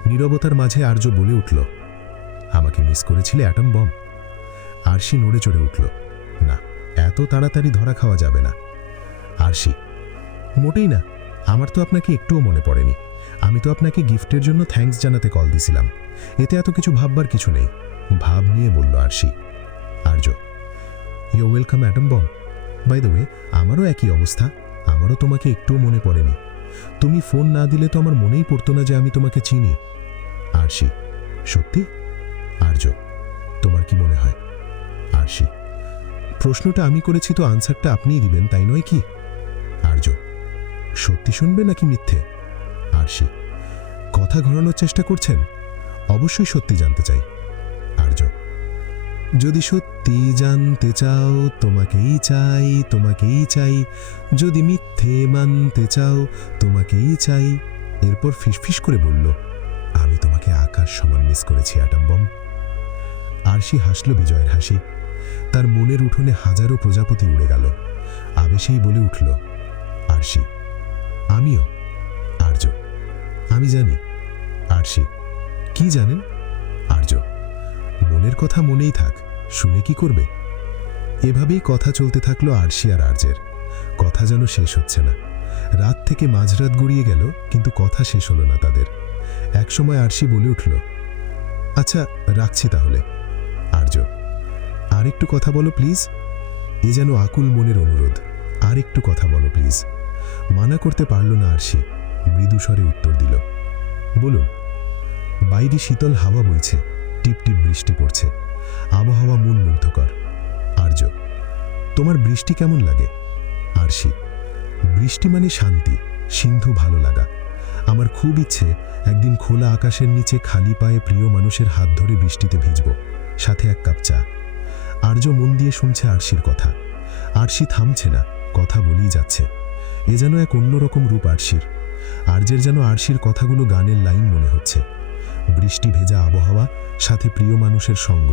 নীরবতার মাঝে আর্য বলে উঠল, আমাকে মিস করেছিলে অ্যাটম বম? আরশি নড়ে চড়ে উঠল, না, এত তাড়াতাড়ি ধরা খাওয়া যাবে না। আরশি, মোটেই না, আমার তো আপনাকে একটুও মনে পড়েনি। আমি তো আপনাকে গিফটের জন্য থ্যাঙ্কস জানাতে কল দিছিলাম, এতে এত কিছু ভাববার কিছু নেই, ভাব নিয়ে বলল Arshi. Arya, you welcome atom bomb. By the way, আমারও একই অবস্থা, আমারও তোমাকে একটুও মনে পড়েনি। তুমি ফোন না দিলে তো আমার মনেই পড়তো না যে আমি তোমাকে চিনি। আরশি, সত্যি? আর্য, তোমার কি মনে হয়? আরশি, প্রশ্নটা আমি করেছি তো আনসারটা আপনিই দিবেন, তাই নয় কি? আর্য, সত্যি শুনবে নাকি মিথ্যে? আরশি, কথা ঘোরানোর চেষ্টা করছেন? অবশ্যই সত্যি জানতে চাই। আর্য, যদি সত্যি জানতে চাও তোমাকেই চাই, তোমাকেই চাই, যদি মিথ্যে মানতে চাও তোমাকেই চাই। এরপর ফিসফিস করে বলল, আমি তোমাকে আকাশ সমান মিস করেছি অ্যাটম বম। আরশি হাসল বিজয়ের হাসি। তার মনের উঠোনে হাজারো প্রজাপতি উড়ে গেল। আবেশেই বলে উঠল, আরশি, আমিও। আর্য, আমি জানি। আরশি, কি জানেন? আর্য, মনের কথা মনেই থাক, শুনে কি করবে? এভাবেই কথা চলতে থাকলো আরশি আর আর্যের। কথা যেন শেষ হচ্ছে না। রাত থেকে মাঝরাত গড়িয়ে গেল, কিন্তু কথা শেষ হলো না তাদের। একসময় আরশি বলে উঠল, আচ্ছা রাখছি তাহলে। আর্য, আর একটু কথা বলো প্লিজ। এ যেন আকুল মনের অনুরোধ, আর একটু কথা বলো প্লিজ। মানা করতে পারল না আরশি, মৃদুস্বরে উত্তর দিল, বলুন। বাইরে শীতল হাওয়া বইছে, টিপটিপ বৃষ্টি পড়ছে, আবহাওয়া মন মুগ্ধকর। আর্য, তোমার বৃষ্টি কেমন লাগে? আরশি, বৃষ্টি মানে শান্তি, সিন্ধু ভালো লাগা। আমার খুব ইচ্ছে একদিন খোলা আকাশের নিচে খালি পায়ে প্রিয় মানুষের হাত ধরে বৃষ্টিতে ভিজব, সাথে এক কাপ চা। আর্য মন দিয়ে শুনছে আরশির কথা। আরশি থামছে না, কথা বলেই যাচ্ছে। এ যেন এক অন্যরকম রূপ আরশির। আর্যের যেন আরশির কথাগুলো গানের লাইন মনে হচ্ছে। বৃষ্টি ভেজা আবহাওয়া, সাথে প্রিয় মানুষের সঙ্গ,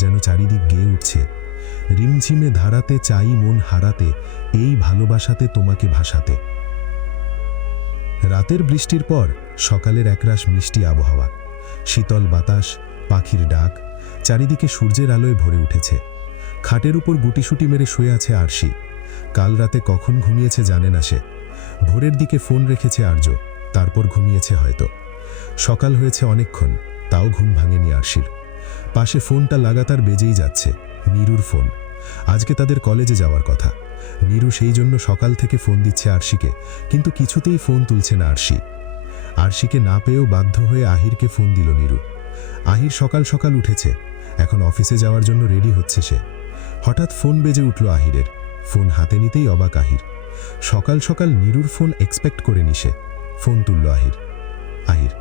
যেন চারিদিক গেয়ে উঠছে, রিমঝিমে ধারাতে চাই মন হারাতে, এই ভালোবাসাতে তোমাকে ভাসাতে। রাতের বৃষ্টির পর সকালের একরাশ মিষ্টি আবহাওয়া, শীতল বাতাস, পাখির ডাক, চারিদিকে সূর্যের আলোয় ভরে উঠেছে। খাটের উপর গুটিসুটি মেরে শুয়ে আছে আরশি। কাল রাতে কখন ঘুমিয়েছে জানে না সে। ভোরের দিকে ফোন রেখেছে আর্য, তারপর ঘুমিয়েছে হয়তো। সকাল হয়েছে অনেকক্ষণ, তাও ঘুম ভাঙেনি আরশির। পাশে ফোনটা লাগাতার বেজেই যাচ্ছে, নীরুর ফোন। আজকে তাদের কলেজে যাওয়ার কথা। নীরু সেই জন্য সকাল থেকে ফোন দিচ্ছে আরশিকে, কিন্তু কিছুতেই ফোন তুলছে না আরশি। আরশিকে না পেয়েও বাধ্য হয়ে আহিরকে ফোন দিল নীরু। আহির সকাল সকাল উঠেছে, এখন অফিসে যাওয়ার জন্য রেডি হচ্ছে সে। হঠাৎ ফোন বেজে উঠল আহিরের। ফোন হাতে নিতেই অবাক আহির। সকাল সকাল নীরুর ফোন এক্সপেক্ট করে নিশে। ফোন তুলল আহির। আহির,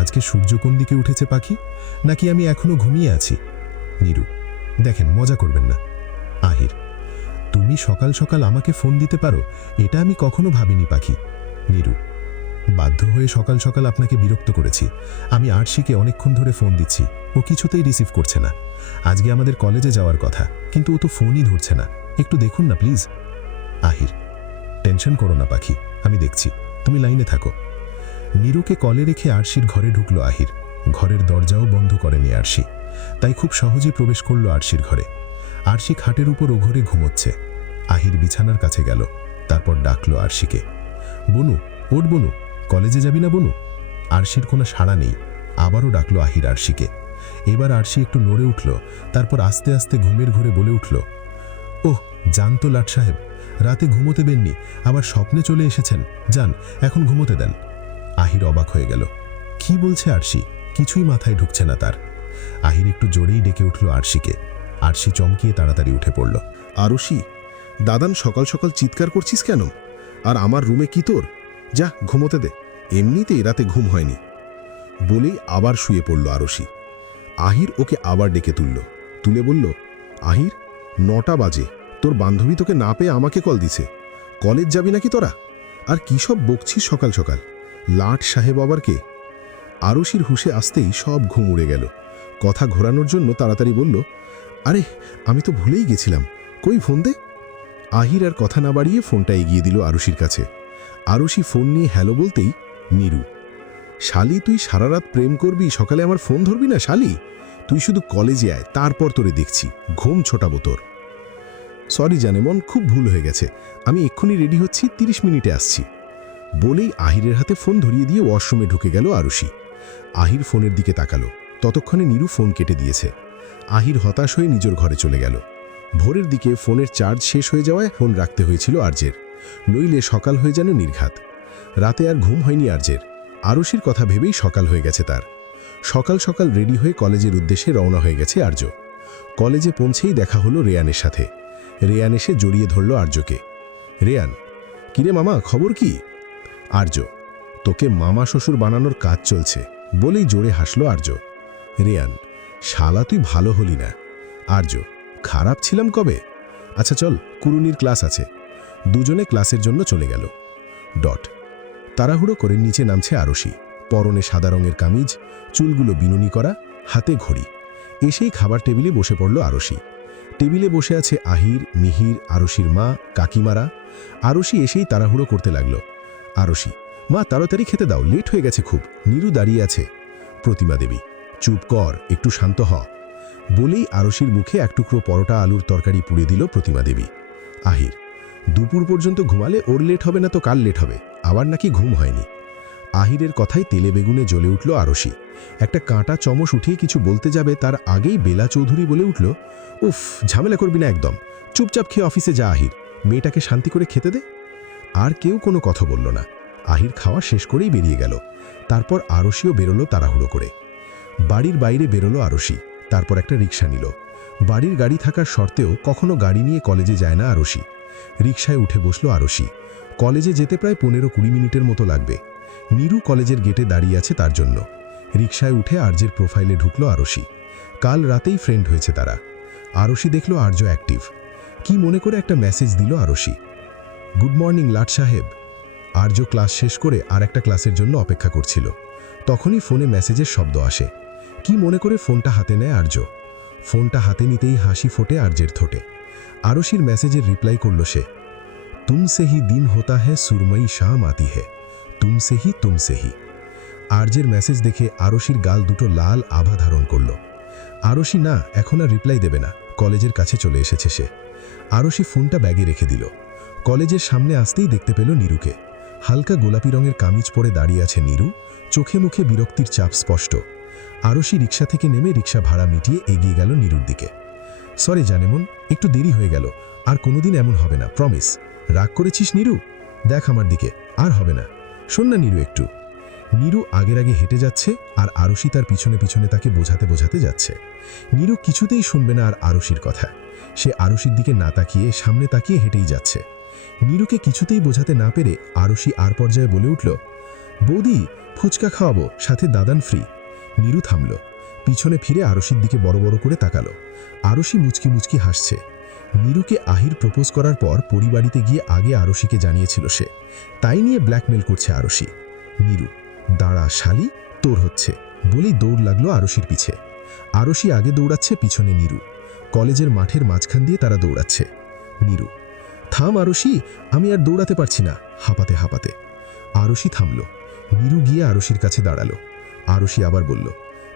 আজকে সূর্য কোন দিকে উঠেছে পাখি, নাকি আমি এখনো ঘুমিয়ে আছি? নীরু, দেখেন মজা করবেন না। আহির, তুমি সকাল সকাল আমাকে ফোন দিতে পারো, এটা আমি কখনো ভাবিনি পাখি। নীরু, বাধ্য হয়ে সকাল সকাল আপনাকে বিরক্ত করেছি। আমি আরশিকে অনেকক্ষণ ধরে ফোন দিচ্ছি, ও কিছুতেই রিসিভ করছে না। আজকে আমাদের কলেজে যাওয়ার কথা, কিন্তু ও তো ফোনই ধরছে না। একটু দেখুন না প্লিজ। আহির, টেনশন করো না পাখি, আমি দেখছি, তুমি লাইনে থাকো। নীরুকে কলে রেখে আরশির ঘরে ঢুকলো আহির। ঘরের দরজাও বন্ধ করেনি আরশি, তাই খুব সহজে প্রবেশ করলো আরশির ঘরে। আরশি খাটের উপর ও ঘরে ঘুমোচ্ছে। আহির বিছানার কাছে গেল, তারপর ডাকলো আরশিকে। বনু, ওঠ বনু, কলেজে যাবি না বনু? আরশির কোনো সাড়া নেই। আবারও ডাকলো আহির আরশিকে। এবার আরশি একটু নড়ে উঠল, তারপর আস্তে আস্তে ঘুমের ঘোরে বলে উঠল, ওহ জানতো লাট সাহেব, রাতে ঘুমোতে দেননি, আবার স্বপ্নে চলে এসেছেন। যান, এখন ঘুমোতে দেন। আহির অবাক হয়ে গেল। কি বলছে আরশি? কিছুই মাথায় ঢুকছে না তার। আহির একটু জোরেই ডেকে উঠল আরশিকে। আরশি চমকিয়ে তাড়াতাড়ি উঠে পড়ল। আরশি, দাদান সকাল সকাল চিৎকার করছিস কেন? আর আমার রুমে কি তোর? যা ঘুমোতে দে, এমনিতেই রাতে ঘুম হয়নি। বলেই আবার শুয়ে পড়ল আরশি। আহির ওকে আবার ডেকে তুলে বলল, আহির, 9টা বাজে, তোর বান্ধবী তোকে না পেয়ে আমাকে কল দিছে। কলেজ যাবি নাকি তোরা? আর কি সব বকছিস সকাল সকাল? লাট সাহেব আবার কে? আরশির হুঁশে আসতেই সব ঘুম উড়ে গেল। কথা ঘোরানোর জন্য তাড়াতাড়ি বলল, আরে আমি তো ভুলেই গেছিলাম, কই ফোন দে। আহির আর কথা না বাড়িয়ে ফোনটা এগিয়ে দিল আরশির কাছে। আরশি ফোন নিয়ে হ্যালো বলতেই, নীরু, শালি তুই সারা রাত প্রেম করবি, সকালে আমার ফোন ধরবি না শালি? তুই শুধু কলেজে আয়, তারপর তোরে দেখছি, ঘুম ছোটাবো তোর। সরি জানেমন, খুব ভুল হয়ে গেছে, আমি এক্ষুনি রেডি হচ্ছি, 30 মিনিটে আসছি। বলেই আহিরের হাতে ফোন ধরিয়ে দিয়ে ওয়াশরুমে ঢুকে গেল আরশি। আহির ফোনের দিকে তাকালো, ততক্ষণে নীরু ফোন কেটে দিয়েছে। আহির হতাশ হয়ে নিজের ঘরে চলে গেল। ভোরের দিকে ফোনের চার্জ শেষ হয়ে যাওয়ায় ফোন রাখতে হয়েছিল আরজের, নইলে সকাল হয়ে যেন নির্ঘাত। রাতে আর ঘুম হয়নি আরজের। আরশির কথা ভেবেই সকাল হয়ে গেছে তার। সকাল সকাল রেডি হয়ে কলেজের উদ্দেশ্যে রওনা হয়ে গেছে আর্য। কলেজে পৌঁছেই দেখা হলো রেয়ানের সাথে। রেয়ান এসে জড়িয়ে ধরল আর্যকে। রেয়ান, কিরে মামা, খবর কি? আর্য, তোকে মামা শ্বশুর বানানোর কাজ চলছে, বলেই জোরে হাসল আর্য। রেয়ান, শালা তুই ভালো হলি না। আর্য, খারাপ ছিলাম কবে? আচ্ছা চল, কুরুনির ক্লাস আছে। দুজনে ক্লাসের জন্য চলে গেল। তাড়াহুড়ো করে নিচে নামছে আরশি। পরনে সাদা রঙের কামিজ, চুলগুলো বিনুনি করা, হাতে ঘড়ি। এসেই খাবার টেবিলে বসে পড়ল আরশি। টেবিলে বসে আছে আহির, মিহির, আরশির মা, কাকিমারা। আরশি এসেই তাড়াহুড়ো করতে লাগলো। আরশি, মা তাড়াতাড়ি খেতে দাও, লেট হয়ে গেছে খুব। নীরু দাঁড়িয়ে আছে। প্রতিমা দেবী, চুপ কর, একটু শান্ত হ। বলেই আরশির মুখে এক টুকরো পরোটা আলুর তরকারি পুড়ে দিল প্রতিমা দেবী। আহির, দুপুর পর্যন্ত ঘুমালে ওর লেট হবে না তো কাল লেট হবে, আবার নাকি ঘুম হয়নি। আহিরের কথায় তেলে বেগুনে জ্বলে উঠল আরশি। একটা কাঁটা চমস উঠিয়ে কিছু বলতে যাবে তার আগেই বেলা চৌধুরী বলে উঠল, উফ, ঝামেলা করবি না একদম, চুপচাপ খেয়ে অফিসে যা আহির, মেয়েটাকে শান্তি করে খেতে দে। আর কেউ কোনো কথা বলল না। আহির খাওয়া শেষ করেই বেরিয়ে গেল। তারপর আরশিও বেরোলো তাড়াহুড়ো করে। বাড়ির বাইরে বেরোলো আরশি, তারপর একটা রিক্সা নিল। বাড়ির গাড়ি থাকার সত্ত্বেও কখনো গাড়ি নিয়ে কলেজে যায় না আরশি। রিক্সায় উঠে বসলো আরশি। কলেজে যেতে প্রায় 15-20 মিনিটের মতো লাগবে। নীরু কলেজের গেটে দাঁড়িয়ে আছে তার জন্য। রিক্সায় উঠে আর্যের প্রোফাইলে ঢুকলো আরশি। কাল রাতেই ফ্রেন্ড হয়েছে তারা। আরশি দেখল আর্য অ্যাক্টিভ। কি মনে করে একটা মেসেজ দিল আরশি, গুড মর্নিং লাট সাহেব। আর্য ক্লাস শেষ করে আর একটা ক্লাসের জন্য অপেক্ষা করছিল। তখনই ফোনে মেসেজের শব্দ আসে। কি মনে করে ফোনটা হাতে নেয় আর্য। ফোনটা হাতে নিতেই হাসি ফোটে আর্যের ঠোঁটে। আরশির মেসেজের রিপ্লাই করল সে, তুমসে হি দিন হোতা হ্যায় সুরময়ী শাম আতি হ্যায়, তুমসে হি। আর্যের মেসেজ দেখে আরশির গাল দুটো লাল আভা ধারণ করল। আরশি না, এখন আর রিপ্লাই দেবে না, কলেজের কাছে চলে এসেছে সে। আরশি ফোনটা ব্যাগে রেখে দিল। কলেজের সামনে আসতেই দেখতে পেল নীরুকে। হালকা গোলাপি রঙের কামিজ পরে দাঁড়িয়ে আছে নীরু, চোখে মুখে বিরক্তির চাপ স্পষ্ট। আরশি রিক্সা থেকে নেমে রিক্সা ভাড়া মিটিয়ে এগিয়ে গেল নীরুর দিকে। সরি জানেমন, একটু দেরি হয়ে গেল, আর কোনোদিন এমন হবে না, প্রমিস। রাগ করেছিস নীরু? দেখ আমার দিকে, আর হবে না। শোন না নীরু একটু। নীরু আগের আগে হেঁটে যাচ্ছে আর আরশি তার পিছনে পিছনে তাকে বোঝাতে বোঝাতে যাচ্ছে। নীরু কিছুতেই শুনবে না আর আরশির কথা। সে আরশির দিকে না তাকিয়ে সামনে তাকিয়ে হেঁটেই যাচ্ছে। নীরুকে কিছুতেই বোঝাতে না পেরে আরশি আর পর্যায়ে বলে উঠল, বৌদি ফুচকা খাওয়াবো, সাথে দাদান ফ্রি। নীরু থামল, পিছনে ফিরে আরশির দিকে বড় বড় করে তাকালো। আরশি মুচকি মুচকি হাসছে। নীরুকে আহির প্রপোজ করার পর পরিবাড়িতে গিয়ে আগে আরশিকে জানিয়েছিল সে, তাই নিয়ে ব্ল্যাকমেল করছে আরশি। নীরু, দাঁড়া শালি, তোর হচ্ছে, বলেই দৌড় লাগলো আরশির পিছে। আরশি আগে দৌড়াচ্ছে, পিছনে নীরু। কলেজের মাঠের মাঝখান দিয়ে তারা দৌড়াচ্ছে। নীরু, থাম আরশি, আমি আর দৌড়াতে পারছি না, হাঁপাতে হাঁপাতে। আরশি থামল। নীরু গিয়ে আরশির কাছে দাঁড়ালো। আরশি আবার বলল,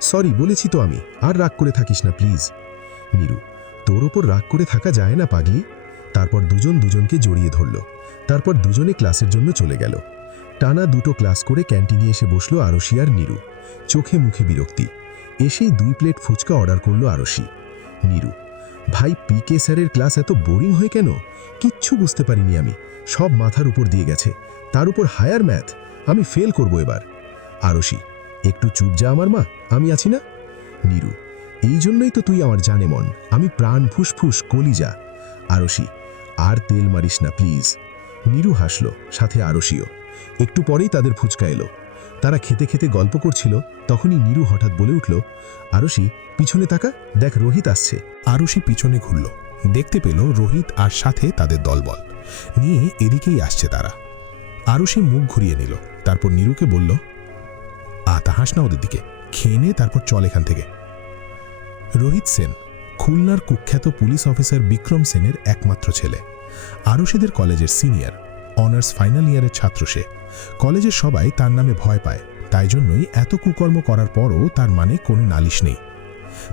সরি বলেছি তো আমি, আর রাগ করে থাকিস না প্লিজ। নীরু, তোর ওপর রাগ করে থাকা যায় না পাগলি। তারপর দুজন দুজনকে জড়িয়ে ধরল। তারপর দুজনে ক্লাসের জন্য চলে গেল। টানা দুটো ক্লাস করে ক্যান্টিনে এসে বসলো আরশি আর নীরু। চোখে মুখে বিরক্তি। এসেই 2 প্লেট ফুচকা অর্ডার করলো আরশি। নীরু, ভাই পিকে স্যারের ক্লাস এত বোরিং হয় কেন? কিচ্ছু বুঝতে পারিনি আমি, সব মাথার উপর দিয়ে গেছে, তার উপর হায়ার ম্যাথ, আমি ফেল করব এবার। আরশি, একটু চুপ যা আমার মা, আমি আছি না। নীরু, এই জন্যই তো তুই আমার জানে মন, আমি প্রাণ ফুসফুস কলিজা। আরশি, আর তেল মারিস না প্লিজ। নীরু হাসল, সাথে আরশিও। একটু পরেই তাদের ফুচকা এলো। তারা খেতে খেতে গল্প করছিল, তখনই নীরু হঠাৎ বলে উঠল, আরশি পিছনে তাকা, দেখ রোহিত আসছে। আরশি পিছনে ঘুরল, দেখতে পেল রোহিত আর সাথে তাদের দলবল নিয়ে এদিকেই আসছে তারা। আরশি মুখ ঘুরিয়ে নিল, তারপর নীরুকে বলল, তাহাস না ওদের দিকে, খেয়ে নে, তারপর চল এখান থেকে। রোহিত সেন খুলনার কুখ্যাত পুলিশ অফিসার বিক্রম সেনের একমাত্র ছেলে। আরশিদের কলেজের সিনিয়র, অনার্স ফাইনাল ইয়ারের ছাত্র সে। কলেজের সবাই তার নামে ভয় পায়, তাই জন্যই এত কুকর্ম করার পরও তার মানে কোনো নালিশ নেই।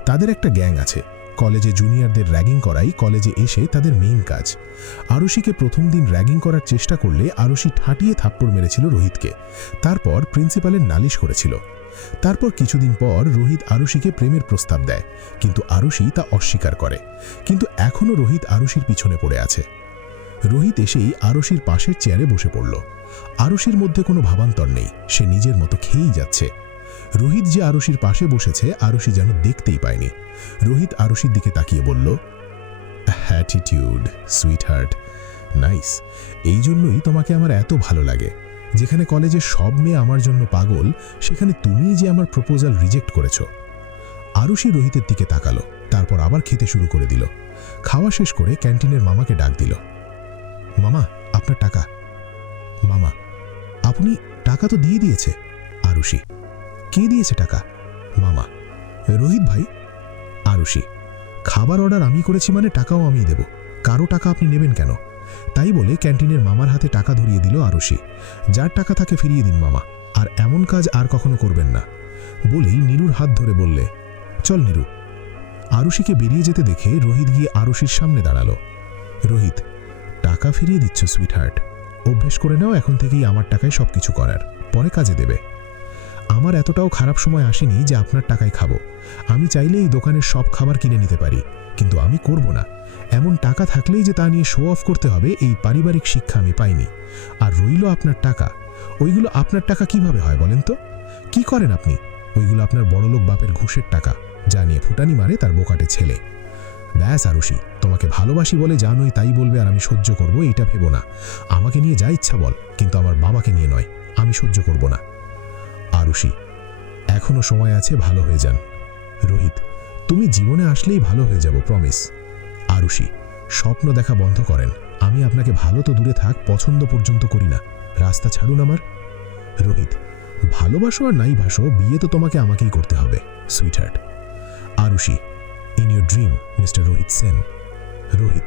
তাদের একটা গ্যাং আছে, কলেজে জুনিয়রদের র্যাগিং করাই কলেজে এসে তাদের মেইন কাজ। আরশিকে প্রথম দিন র্যাগিং করার চেষ্টা করলে আরশি ঠাটিয়ে থাপ্পড় মেরেছিল রোহিতকে, তারপর প্রিন্সিপালের নালিশ করেছিল। তারপর কিছুদিন পর রোহিত আরশিকে প্রেমের প্রস্তাব দেয়, কিন্তু আরশি তা অস্বীকার করে। কিন্তু এখনও রোহিত আরশির পিছনে পড়ে আছে। রোহিত এসেই আরশির পাশের চেয়ারে বসে পড়ল। আরশির মধ্যে কোনো ভাবান্তর নেই, সে নিজের মতো খেয়েই যাচ্ছে। রোহিত যে আরশির পাশে বসেছে আরশি যেন দেখতেই পায়নি। রোহিত আরশির দিকে তাকিয়ে বলল, অ্যাটিটিউড সুইট হার্ট, নাইস। এই জন্যই তোমাকে আমার এত ভালো লাগে। যেখানে কলেজের সব মেয়ে আমার জন্য পাগল, সেখানে তুমিই যে আমার প্রপোজাল রিজেক্ট করেছ। আরশি রোহিতের দিকে তাকালো, তারপর আবার খেতে শুরু করে দিল। খাওয়া শেষ করে ক্যান্টিনের মামাকে ডাক দিল। মামা, আপনার টাকা। মামা, আপনি টাকা তো দিয়ে দিয়েছে। আরশি, কে দিয়েছে টাকা? মামা, রোহিত ভাই। আরশি, খাবার অর্ডার আমি করেছি মানে টাকাও আমি দেব, কারো টাকা আপনি নেবেন কেন? তাই বলে ক্যান্টিনের মামার হাতে টাকা ধরিয়ে দিল আরশি। যার টাকা তাকে ফিরিয়ে দিন মামা, আর এমন কাজ আর কখনো করবেন না। বলেই নীরুর হাত ধরে বললে, চল নীরু। আরশিকে বেরিয়ে যেতে দেখে রোহিত গিয়ে আরশির সামনে দাঁড়ালো। রোহিত, টাকা ফিরিয়ে দিচ্ছ সুইট হার্ট, অভ্যেস করে নাও এখন থেকেই আমার টাকায় সবকিছু করার, পরে কাজে দেবে। আমার এতটাও খারাপ সময় আসেনি যে আপনার টাকায় খাবো। আমি চাইলে এই দোকানের সব খাবার কিনে নিতে পারি, কিন্তু আমি করব না। এমন টাকা থাকলেই যে তা নিয়ে শো অফ করতে হবে, এই পারিবারিক শিক্ষা আমি পাইনি। আর রইল আপনার টাকা, ওইগুলো আপনার টাকা কিভাবে হয় বলেন তো? কি করেন আপনি? ওইগুলো আপনার বড়লোক বাপের ঘুষের টাকা, যা নিয়ে ফুটানি মারে তার বোকাটে ছেলে। ব্যাস আরশি, তোমাকে ভালোবাসি বলে জানোই তাই বলবে আর আমি সহ্য করব, এইটা ভেবো না। আমাকে নিয়ে যা ইচ্ছা বল, কিন্তু আমার বাবাকে নিয়ে নয়, আমি সহ্য করব না। আরশি, এখনো সময় আছে, ভালো হয়ে যান। রোহিত, তুমি জীবনে আসলেই ভালো হয়ে যাব, প্রমিস। আরশি, স্বপ্ন দেখা বন্ধ করেন। আমি আপনাকে ভালো তো দূরে থাক, পছন্দ পর্যন্ত করি না, রাস্তা ছাড়ুন আমার। রোহিত, ভালোবাসো আর নাই ভাসো, বিয়ে তো তোমাকে আমাকেই করতে হবে, sweet heart. Arshi, in your dream mister Rohit Sen. Rohit,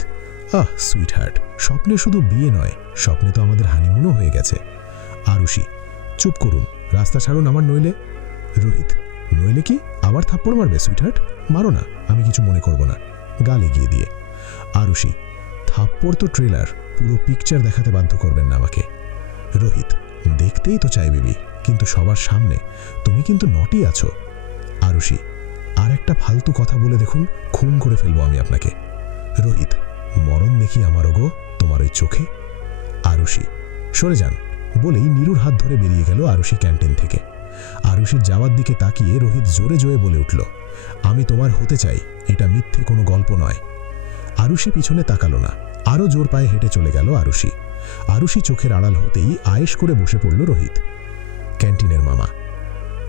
sweet heart, স্বপ্নে শুধু বিয়ে নয়, স্বপ্নে তো আমাদের হানিমুনও হয়ে গেছে। আরশি, চুপ করুন, রাস্তা ছাড়ুন আমার, নইলে। রোহিত, নইলে কি আবার থাপ্পড় মারবে সুইট হার্ট? মারো না, আমি কিছু মনে করব না, গাল এগিয়ে দিয়ে। আরশি, থাপ্পড় তো ট্রেলার, পুরো পিকচার দেখাতে বাধ্য করবেন না আমাকে। রোহিত, দেখতেই তো চাই বেবি, কিন্তু সবার সামনে তুমি কিন্তু নটি আছো। আরুষি, আর একটা ফালতু কথা বলে দেখুন, খুন করে ফেলবো আমি আপনাকে। রোহিত, মরণ দেখি আমারও গো তোমার ওই চোখে। আরুষি, সরে যান বলেই নীরুর হাত ধরে বেরিয়ে গেল আরুষি ক্যান্টিন থেকে। আরুষির যাওয়ার দিকে তাকিয়ে রোহিত জোরে জোরে বলে উঠল, আমি তোমার হতে চাই, এটা মিথ্যে কোনো গল্প নয়। আরুষি পিছনে তাকালো না, আরও জোর পায়ে হেঁটে চলে গেল আরুষি। আরুষি চোখের আড়াল হতেই আয়েশ করে বসে পড়ল রোহিত। ক্যান্টিনের মামা,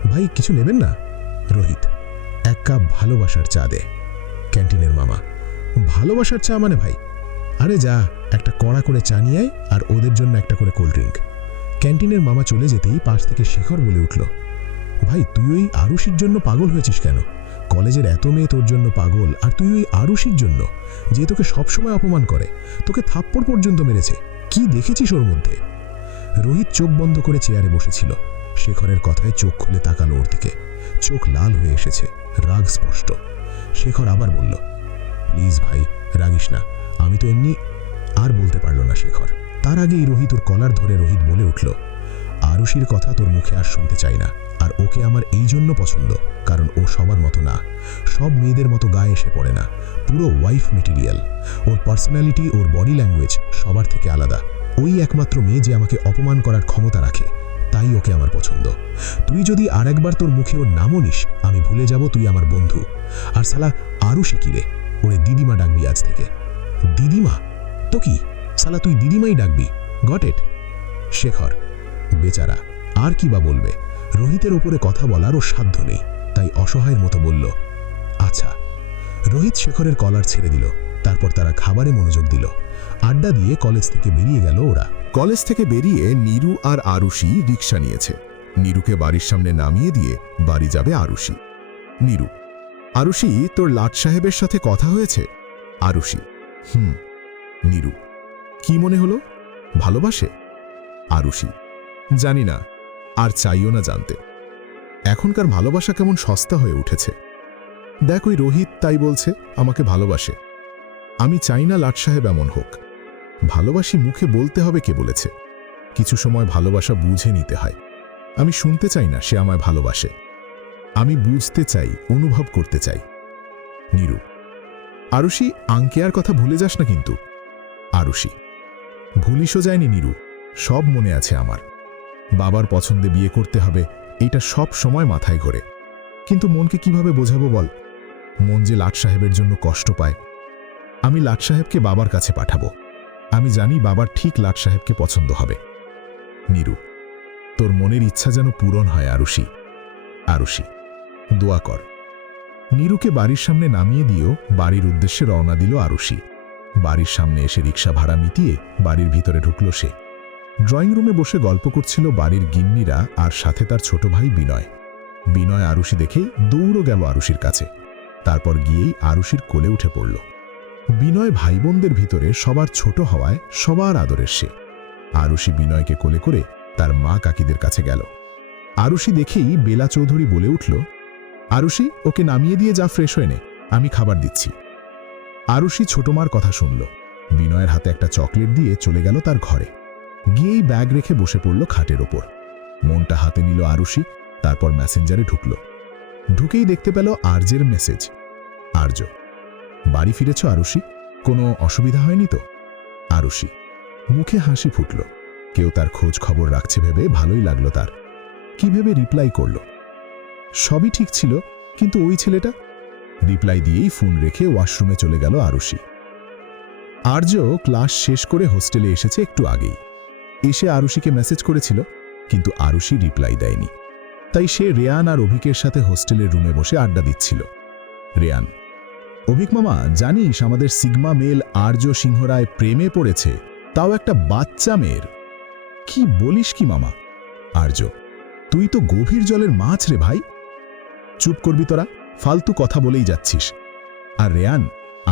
ভাই কিছু নেবেন না? রোহিত, এক কাপ ভালোবাসার চা দে। ক্যান্টিনের মামা, ভালোবাসার চা মানে ভাই? আরে যা, একটা কড়া করে চা নিয়ে আয়, আর ওদের জন্য একটা করে কোল্ড ড্রিঙ্ক। ক্যান্টিনের মামা চলে যেতেই পাশ থেকে শেখর বলে উঠল, ভাই তুই ওই আরুষির জন্য পাগল হয়েছিস কেন? কলেজের এত মেয়ে তোর জন্য পাগল, আর তুই ওই আরুষির জন্য, যে তোকে সবসময় অপমান করে, তোকে থাপ্পড় পর্যন্ত মেরেছে, কি দেখেছিস ওর মধ্যে? রোহিত চোখ বন্ধ করে চেয়ারে বসেছিল। শেখরের কথায় চোখ খুলে তাকালো ওর দিকে, চোখ লাল হয়ে এসেছে, রাগ স্পষ্ট। শেখর আবার বলল, প্লিজ ভাই রাগিস না, আমি তো এমনি। আর বলতে পারল না শেখর। তার আগেই রোহিত ওর কলার ধরে রোহিত বলে উঠল, আরুষির কথা তোর মুখে আর শুনতে চাই না। আর ওকে আমার এই জন্য পছন্দ, কারণ ও সবার মতো না, সব মেয়েদের মতো গায়ে এসে পড়ে না, পুরো ওয়াইফ মেটেরিয়াল। ওর পার্সোনালিটি, ওর বডি ল্যাঙ্গুয়েজ সবার থেকে আলাদা। ওই একমাত্র মেয়ে যে আমাকে অপমান করার ক্ষমতা রাখে, তাই ওকে আমার পছন্দ। তুই যদি আর একবার তোর মুখে ওর নামও নিস, আমি ভুলে যাব তুই আমার বন্ধু। আর শালা আরুষি কি রে? ওরে দিদিমা ডাকবি আজ থেকে। দিদিমা? তো কি শালা, তুই দিদিমাই ডাকবি, গট ইট? শেখর বেচারা আর কি বা বলবে, রোহিতের ওপরে কথা বলার ও সাধ্য নেই, তাই অসহায়ের মতো বলল, আচ্ছা। রোহিত শেখরের কলার ছেড়ে দিল, তারপর তারা খাবারে মনোযোগ দিল। আড্ডা দিয়ে কলেজ থেকে বেরিয়ে গেল ওরা। কলেজ থেকে বেরিয়ে নীরু আর আরুষি রিক্সা নিয়েছে। নীরুকে বাড়ির সামনে নামিয়ে দিয়ে বাড়ি যাবে আরুষি। নীরু, আরুষি তোর লাট সাহেবের সাথে কথা হয়েছে? আরুষি, নীরু, কি মনে হলো, ভালোবাসে? আরুষি, জানি না, আর চাইও না জানতে। এখনকার ভালোবাসা কেমন সস্তা হয়ে উঠেছে। দেখ ওই রোহিত তাই বলছে আমাকে ভালোবাসে। আমি চাই না লাট সাহেব এমন হোক। ভালোবাসি মুখে বলতে হবে কে বলেছে? কিছু সময় ভালোবাসা বুঝে নিতে হয়। আমি শুনতে চাই না সে আমায় ভালোবাসে, আমি বুঝতে চাই, অনুভব করতে চাই। নীরু, আরুষি আঙ্কেয়ার কথা ভুলে যাস না কিন্তু। আরুষি, ভুলিসও যায়নি নীরু, সব মনে আছে আমার। বাবার পছন্দে বিয়ে করতে হবে, এটা সব সময় মাথায় ঘোরে, কিন্তু মনকে কিভাবে বোঝাবো বল? মন যে লাট সাহেবের জন্য কষ্ট পায়। আমি লাট সাহেবকে বাবার কাছে পাঠাবো। আমি জানি বাবার ঠিক লাট সাহেবকে পছন্দ হবে। নীরু, তোর মনের ইচ্ছা যেন পূরণ হয় আরুষি। আরুষি, দোয়া কর। নীরুকে বাড়ির সামনে নামিয়ে দিও বাড়ির উদ্দেশ্যে রওনা দিল আরুষি। বাড়ির সামনে এসে রিক্সা ভাড়া মিটিয়ে বাড়ির ভিতরে ঢুকল সে। ড্রয়িং রুমে বসে গল্প করছিল বাড়ির গিন্নিরা আর সাথে তার ছোট ভাই বিনয়। বিনয় আরুষি দেখেই দৌড়ও গেল আরুষির কাছে, তারপর গিয়েই আরুষির কোলে উঠে পড়ল। বিনয় ভাই বোনদের ভিতরে সবার ছোট হওয়ায় সবার আদরের সে। আরুষি বিনয়কে কোলে করে তার মা কাকিদের কাছে গেল। আরুষি দেখেই বেলা চৌধুরী বলে উঠল, আরুষি ওকে নামিয়ে দিয়ে যা, ফ্রেশ হয়ে নে, আমি খাবার দিচ্ছি। আরুষি ছোট মার কথা শুনল। বিনয়ের হাতে একটা চকলেট দিয়ে চলে গেল তার ঘরে। গিয়েই ব্যাগ রেখে বসে পড়ল খাটের ওপর। মনটা হাতে নিল আরুষি, তারপর মেসেঞ্জারে ঢুকল। ঢুকেই দেখতে পেল আর্যের মেসেজ। আর্য, বাড়ি ফিরেছ আরুষি? কোনো অসুবিধা হয়নি তো? আরুষি, মুখে হাসি ফুটল। কেউ তার খোঁজ খবর রাখছে ভেবে ভালোই লাগলো তার। কি ভেবে রিপ্লাই করল, সবই ঠিক ছিল, কিন্তু ওই ছেলেটা। রিপ্লাই দিয়েই ফোন রেখে ওয়াশরুমে চলে গেল আরুষি। আর্য ক্লাস শেষ করে হোস্টেলে এসেছে একটু আগেই। এসে আরুষিকে মেসেজ করেছিল, কিন্তু আরুষি রিপ্লাই দেয়নি। তাই সে রেয়ান আর অভিকের সাথে হোস্টেলের রুমে বসে আড্ডা দিচ্ছিল। রেয়ান, অভিক মামা, জানিস আমাদের সিগমা মেল আর্য সিংহ রায় প্রেমে পড়েছে, তাও একটা বাচ্চা মেয়ের। কি বলিস কি মামা? আর্য, তুই তো গভীর জলের মাছ রে ভাই। চুপ করবি তোরা, ফালতু কথা বলেই যাচ্ছিস। আর রেয়ান,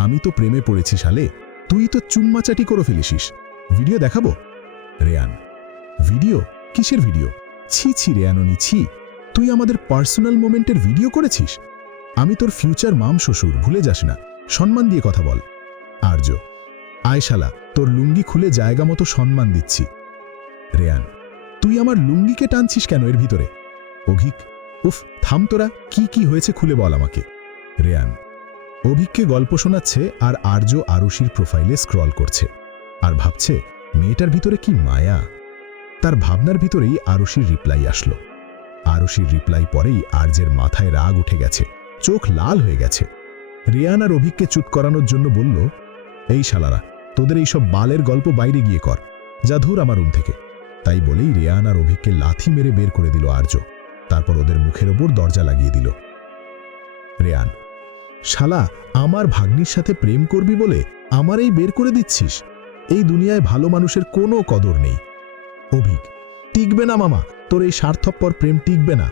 আমি তো প্রেমে পড়েছি শালে, তুই তো চুম্মাচাটি করে ফেলিসিস। ভিডিও দেখাবো? রেয়ান, ভিডিও? কিসের ভিডিও? ছি ছি রেয়াননি, ছি। তুই আমাদের পার্সোনাল মোমেন্টের ভিডিও করেছিস? আমি তোর ফিউচার মাম শ্বশুর, ভুলে যাস না, সম্মান দিয়ে কথা বল। আর্য, আয় শালা, তোর লুঙ্গি খুলে জায়গা মতো সম্মান দিচ্ছি। রেয়ান, তুই আমার লুঙ্গিকে টানছিস কেন এর ভিতরে? অভিক, উফ, থাম তোরা, কি কি হয়েছে খুলে বল আমাকে। রেয়ান অভিককে গল্প শোনাচ্ছে আর আর্য আরুষির প্রোফাইলে স্ক্রল করছে আর ভাবছে মেয়েটার ভিতরে কি মায়া। তার ভাবনার ভিতরেই আরুষির রিপ্লাই আসলো। আরুষির রিপ্লাই পরেই আর্যের মাথায় রাগ উঠে গেছে, চোখ লাল হয়ে গেছে। রিয়ান আর অভিককে চুপ করানোর জন্য বলল, এই শালারা, তোদের এইসব বালের গল্প বাইরে গিয়ে কর, যা ধুর আমার রুম থেকে। তাই বলেই রিয়ান আর অভিককে লাথি মেরে বের করে দিল আর্য। তারপর ওদের মুখের ওপর দরজা লাগিয়ে দিল। রেয়ান, শালা, আমার ভাগ্নির সাথে প্রেম করবি বলে আমারই বের করে দিচ্ছিস? এই দুনিয়ায় ভালো মানুষের কোনো কদর নেই। অভিক, টিকবে না মামা, তোর এই স্বার্থপর প্রেম টিকবে না।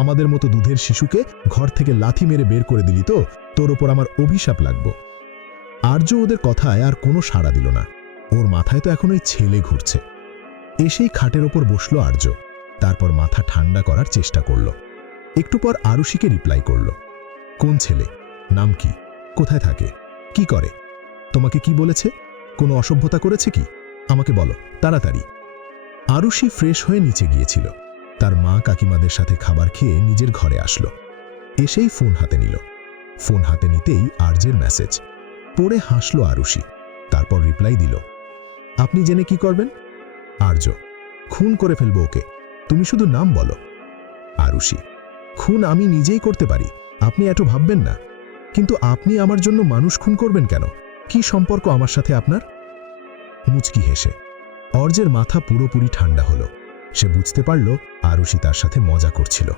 আমাদের মতো দুধের শিশুকে ঘর থেকে লাথি মেরে বের করে দিলি তো তোর ওপর আমার অভিশাপ লাগবো। আর্য ওদের কথায় আর কোনো সাড়া দিল না। ওর মাথায় তো এখন ওই ছেলে ঘুরছে। এসেই খাটের ওপর বসলো আর্য। তারপর মাথা ঠান্ডা করার চেষ্টা করল। একটু পর আরুষিকে রিপ্লাই করল, কোন ছেলে, নাম কি, কোথায় থাকে, কি করে, তোমাকে কি বলেছে, কোনো অসভ্যতা করেছে কি, আমাকে বলো তাড়াতাড়ি। আরুষি ফ্রেশ হয়ে নিচে গিয়েছিল। তার মা কাকিমাদের সাথে খাবার খেয়ে নিজের ঘরে আসলো। এসেই ফোন হাতে নিল। ফোন হাতে নিতেই আর্যের মেসেজ পড়ে হাসল আরুষি। তারপর রিপ্লাই দিল, আপনি জেনে কি করবেন? আর্য, খুন করে ফেলবো ওকে, তুমি শুধু নাম বলো। আরুষি, খুন আমি নিজেই করতে পারি, আপনি এত ভাববেন না। কিন্তু আপনি আমার জন্য মানুষ খুন করবেন কেন? কি সম্পর্ক আমার সাথে আপনার? মুচকি হেসে অর্জের মাথা পুরোপুরি ঠান্ডা হলো। সে বুঝতে পারল আরুষি তার সাথে মজা করছিল,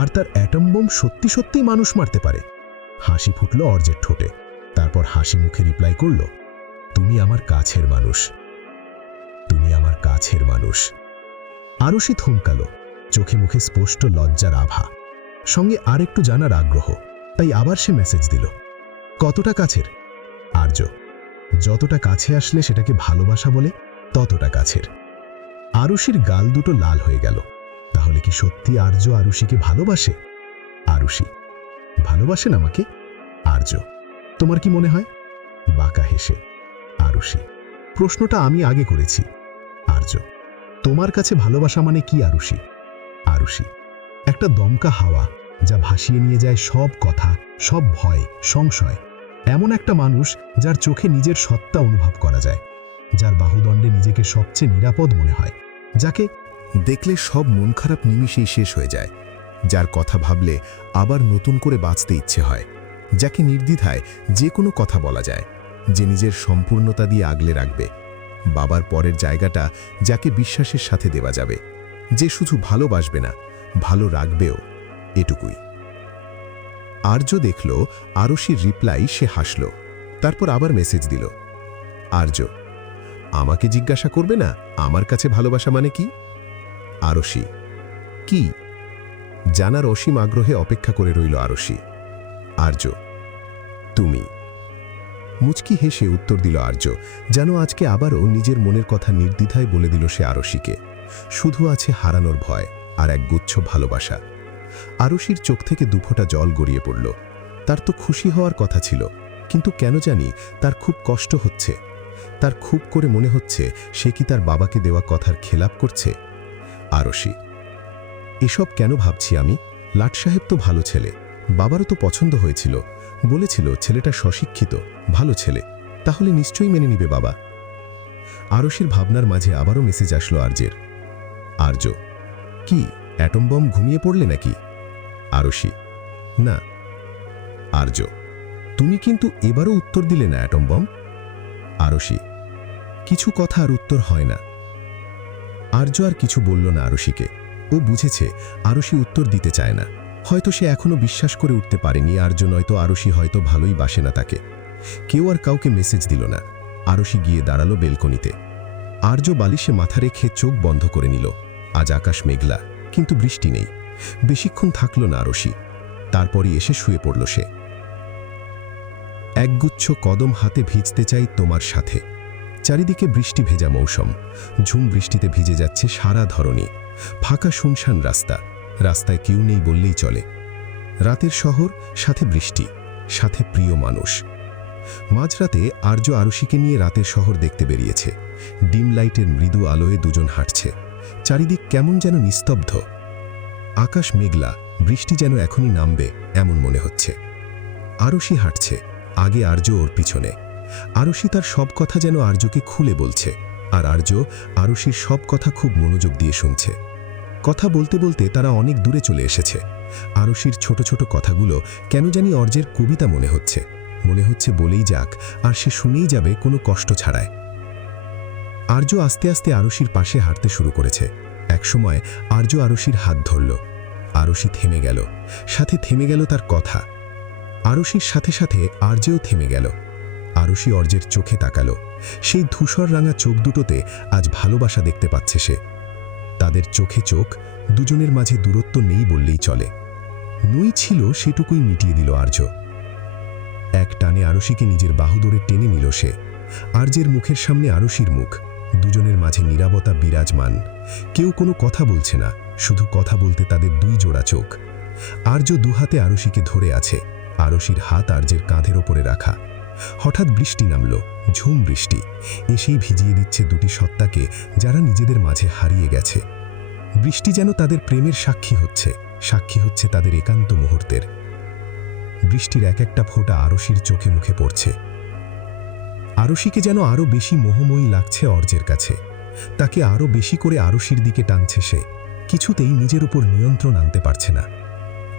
আর তার অ্যাটম বোম সত্যি সত্যি মানুষ মারতে পারে। হাসি ফুটল অর্জের ঠোঁটে। তারপর হাসি মুখে রিপ্লাই করল, তুমি আমার কাছের মানুষ, তুমি আমার কাছের মানুষ। আরুষি থমকালো, চোখে মুখে স্পষ্ট লজ্জার আভা, সঙ্গে আরেকটু জানার আগ্রহ। তাই আবার সে মেসেজ দিল, কতটা কাছের? আর্য, যতটা কাছে আসলে সেটাকে ভালোবাসা বলে, ততটা কাছের। আরুষির গাল দুটো লাল হয়ে গেল। তাহলে কি সত্যি আর্য আরুষিকে ভালোবাসে? আরুষি, ভালোবাসেন আমাকে? আর্য, তোমার কি মনে হয়? বাঁকা হেসে আরুষি, প্রশ্নটা আমি আগে করেছি। আর্য, তোমার কাছে ভালোবাসা মানে কি আরুষি? আরুষি, একটা দমকা হাওয়া যা ভাসিয়ে নিয়ে যায় সব কথা, সব ভয়, সংশয়। এমন একটা মানুষ যার চোখে নিজের সত্তা অনুভব করা যায়, যার বাহুদণ্ডে নিজেকে সবচেয়ে নিরাপদ মনে হয়, যাকে দেখলে সব মন খারাপ নিমিষেই শেষ হয়ে যায়, যার কথা ভাবলে আবার নতুন করে বাঁচতে ইচ্ছে হয়, যাকে নির্দ্বিধায় যে কোনো কথা বলা যায়, যে নিজের সম্পূর্ণতা দিয়ে আগলে রাখবে, বাবার পরের জায়গাটা যাকে বিশ্বাসের সাথে দেওয়া যাবে, যে শুধু ভালোবাসবে না, ভালো রাখবেও, এটুকুই। আর্য দেখল আরুষির রিপ্লাই, সে হাসল। তারপর আবার মেসেজ দিল, আর্য, আমাকে জিজ্ঞাসা করবে না আমার কাছে ভালোবাসা মানে কি? আরুষি, কি জানার অসীম আগ্রহে অপেক্ষা করে রইল আরুষি। আর্য, তুমি। মুচকি হেসে উত্তর দিল আর্য, যেন আজকে আবারও নিজের মনের কথা নির্দ্বিধায় বলে দিল সে আরুষিকে। শুধু আছে হারানোর ভয় আর এক গুচ্ছ ভালোবাসা। আরুষির চোখ থেকে দুফোঁটা জল গড়িয়ে পড়ল। তার তো খুশি হওয়ার কথা ছিল, কিন্তু কেন জানি তার খুব কষ্ট হচ্ছে। তার খুব করে মনে হচ্ছে সে কি তার বাবাকে দেওয়া কথার খেলাপ করছে। আরুষি, এসব কেন ভাবছি আমি? লাট সাহেব তো ভালো ছেলে, বাবারও তো পছন্দ হয়েছিল, বলেছিল ছেলেটা স্বশিক্ষিত, ভালো ছেলে, তাহলে নিশ্চয়ই মেনে নিবে বাবা। আরুষির ভাবনার মাঝে আবারও মেসেজ আসলো আর্যের। আর্য, কি অ্যাটম বম ঘুমিয়ে পড়লে নাকি? আরুষি, না। আর্য, তুমি কিন্তু এবারও উত্তর দিলে না অ্যাটম বম। আরুষি, কিছু কথা আর উত্তর হয় না। আর্য আর কিছু বলল না আরুষিকে। ও বুঝেছে আরুষি উত্তর দিতে চায় না। হয়তো সে এখনো বিশ্বাস করে উঠতে পারেনি আর্য, নয়তো আরুষি হয়তো ভালোই বাসে না তাকে। কেউ আর কাউকে মেসেজ দিল না। আরুষি গিয়ে দাঁড়ালো বেলকনিতে। আর্য বালিশে মাথা রেখে চোখ বন্ধ করে নিল। আজ আকাশ মেঘলা, কিন্তু বৃষ্টি নেই। বেশিক্ষণ থাকল না আরুষি, তারপরই এসে শুয়ে পড়ল সে। একগুচ্ছ কদম হাতে ভিজতে চাই তোমার সাথে। চারিদিকে বৃষ্টি ভেজা মৌসুম। ঝুম বৃষ্টিতে ভিজে যাচ্ছে সারা ধরনী। ফাঁকা শুনশান রাস্তা, রাস্তায় কেউ নেই বললেই চলে। রাতের শহর, সাথে বৃষ্টি, সাথে প্রিয় মানুষ। মাঝরাতে আর্য আরুষিকে নিয়ে রাতের শহর দেখতে বেরিয়েছে। ডিম লাইটের মৃদু আলোয় দুজন হাঁটছে। চারিদিক কেমন যেন নিস্তব্ধ। আকাশ মেঘলা, বৃষ্টি যেন এখনই নামবে এমন মনে হচ্ছে। আরশি হাঁটছে, আগে আর্য ওর পিছনে। আরশি তার সব কথা যেন আর্যকে খুলে বলছে, আর আর্য আরশির সব কথা খুব মনোযোগ দিয়ে শুনছে। কথা বলতে বলতে তারা অনেক দূরে চলে এসেছে। আরশির ছোট ছোট কথাগুলো কেন জানি অর্জের কবিতা মনে হচ্ছে বলেই যাক, আর সে শুনেই যাবে কোনো কষ্ট ছাড়ায়। আর্য আস্তে আস্তে আরশির পাশে হাঁটতে শুরু করেছে। একসময় আর্য আরশির হাত ধরল। আরশি থেমে গেল, সাথে থেমে গেল তার কথা। আরশির সাথে সাথে আর্যও থেমে গেল। আরশি অর্জের চোখে তাকালো। সেই ধূসর রাঙা চোখ দুটোতে আজ ভালোবাসা দেখতে পাচ্ছে সে। তাদের চোখে চোখ, দুজনের মাঝে দূরত্ব নেই বললেই চলে। নই ছিল সেটুকুই মিটিয়ে দিল আর্য। এক টানে আরশিকে নিজের বাহু ধরে টেনে নিল সে। আর্যের মুখের সামনে আরশির মুখ, দুজনের মাঝে নীরবতা বিরাজমান। কেউ কোনো কথা বলছে না, শুধু কথা বলতে তাদের দুই জোড়া চোখ। আর্য দুহাতে আরশিকে ধরে আছে, আরশির হাত আর্যের কাঁধের ওপরে রাখা। হঠাৎ বৃষ্টি নামল, ঝুম বৃষ্টি, এসেই ভিজিয়ে দিচ্ছে দুটি সত্তাকে যারা নিজেদের মাঝে হারিয়ে গেছে। বৃষ্টি যেন তাদের প্রেমের সাক্ষী হচ্ছে তাদের একান্ত মুহূর্তের। বৃষ্টির এক একটা ফোঁটা আরশির চোখে মুখে পড়ছে। আরশিকে যেন আরও বেশি মোহময়ী লাগছে অর্জের কাছে। তাকে আরও বেশি করে আরশির দিকে টানছে সে। কিছুতেই নিজের উপর নিয়ন্ত্রণ আনতে পারছে না।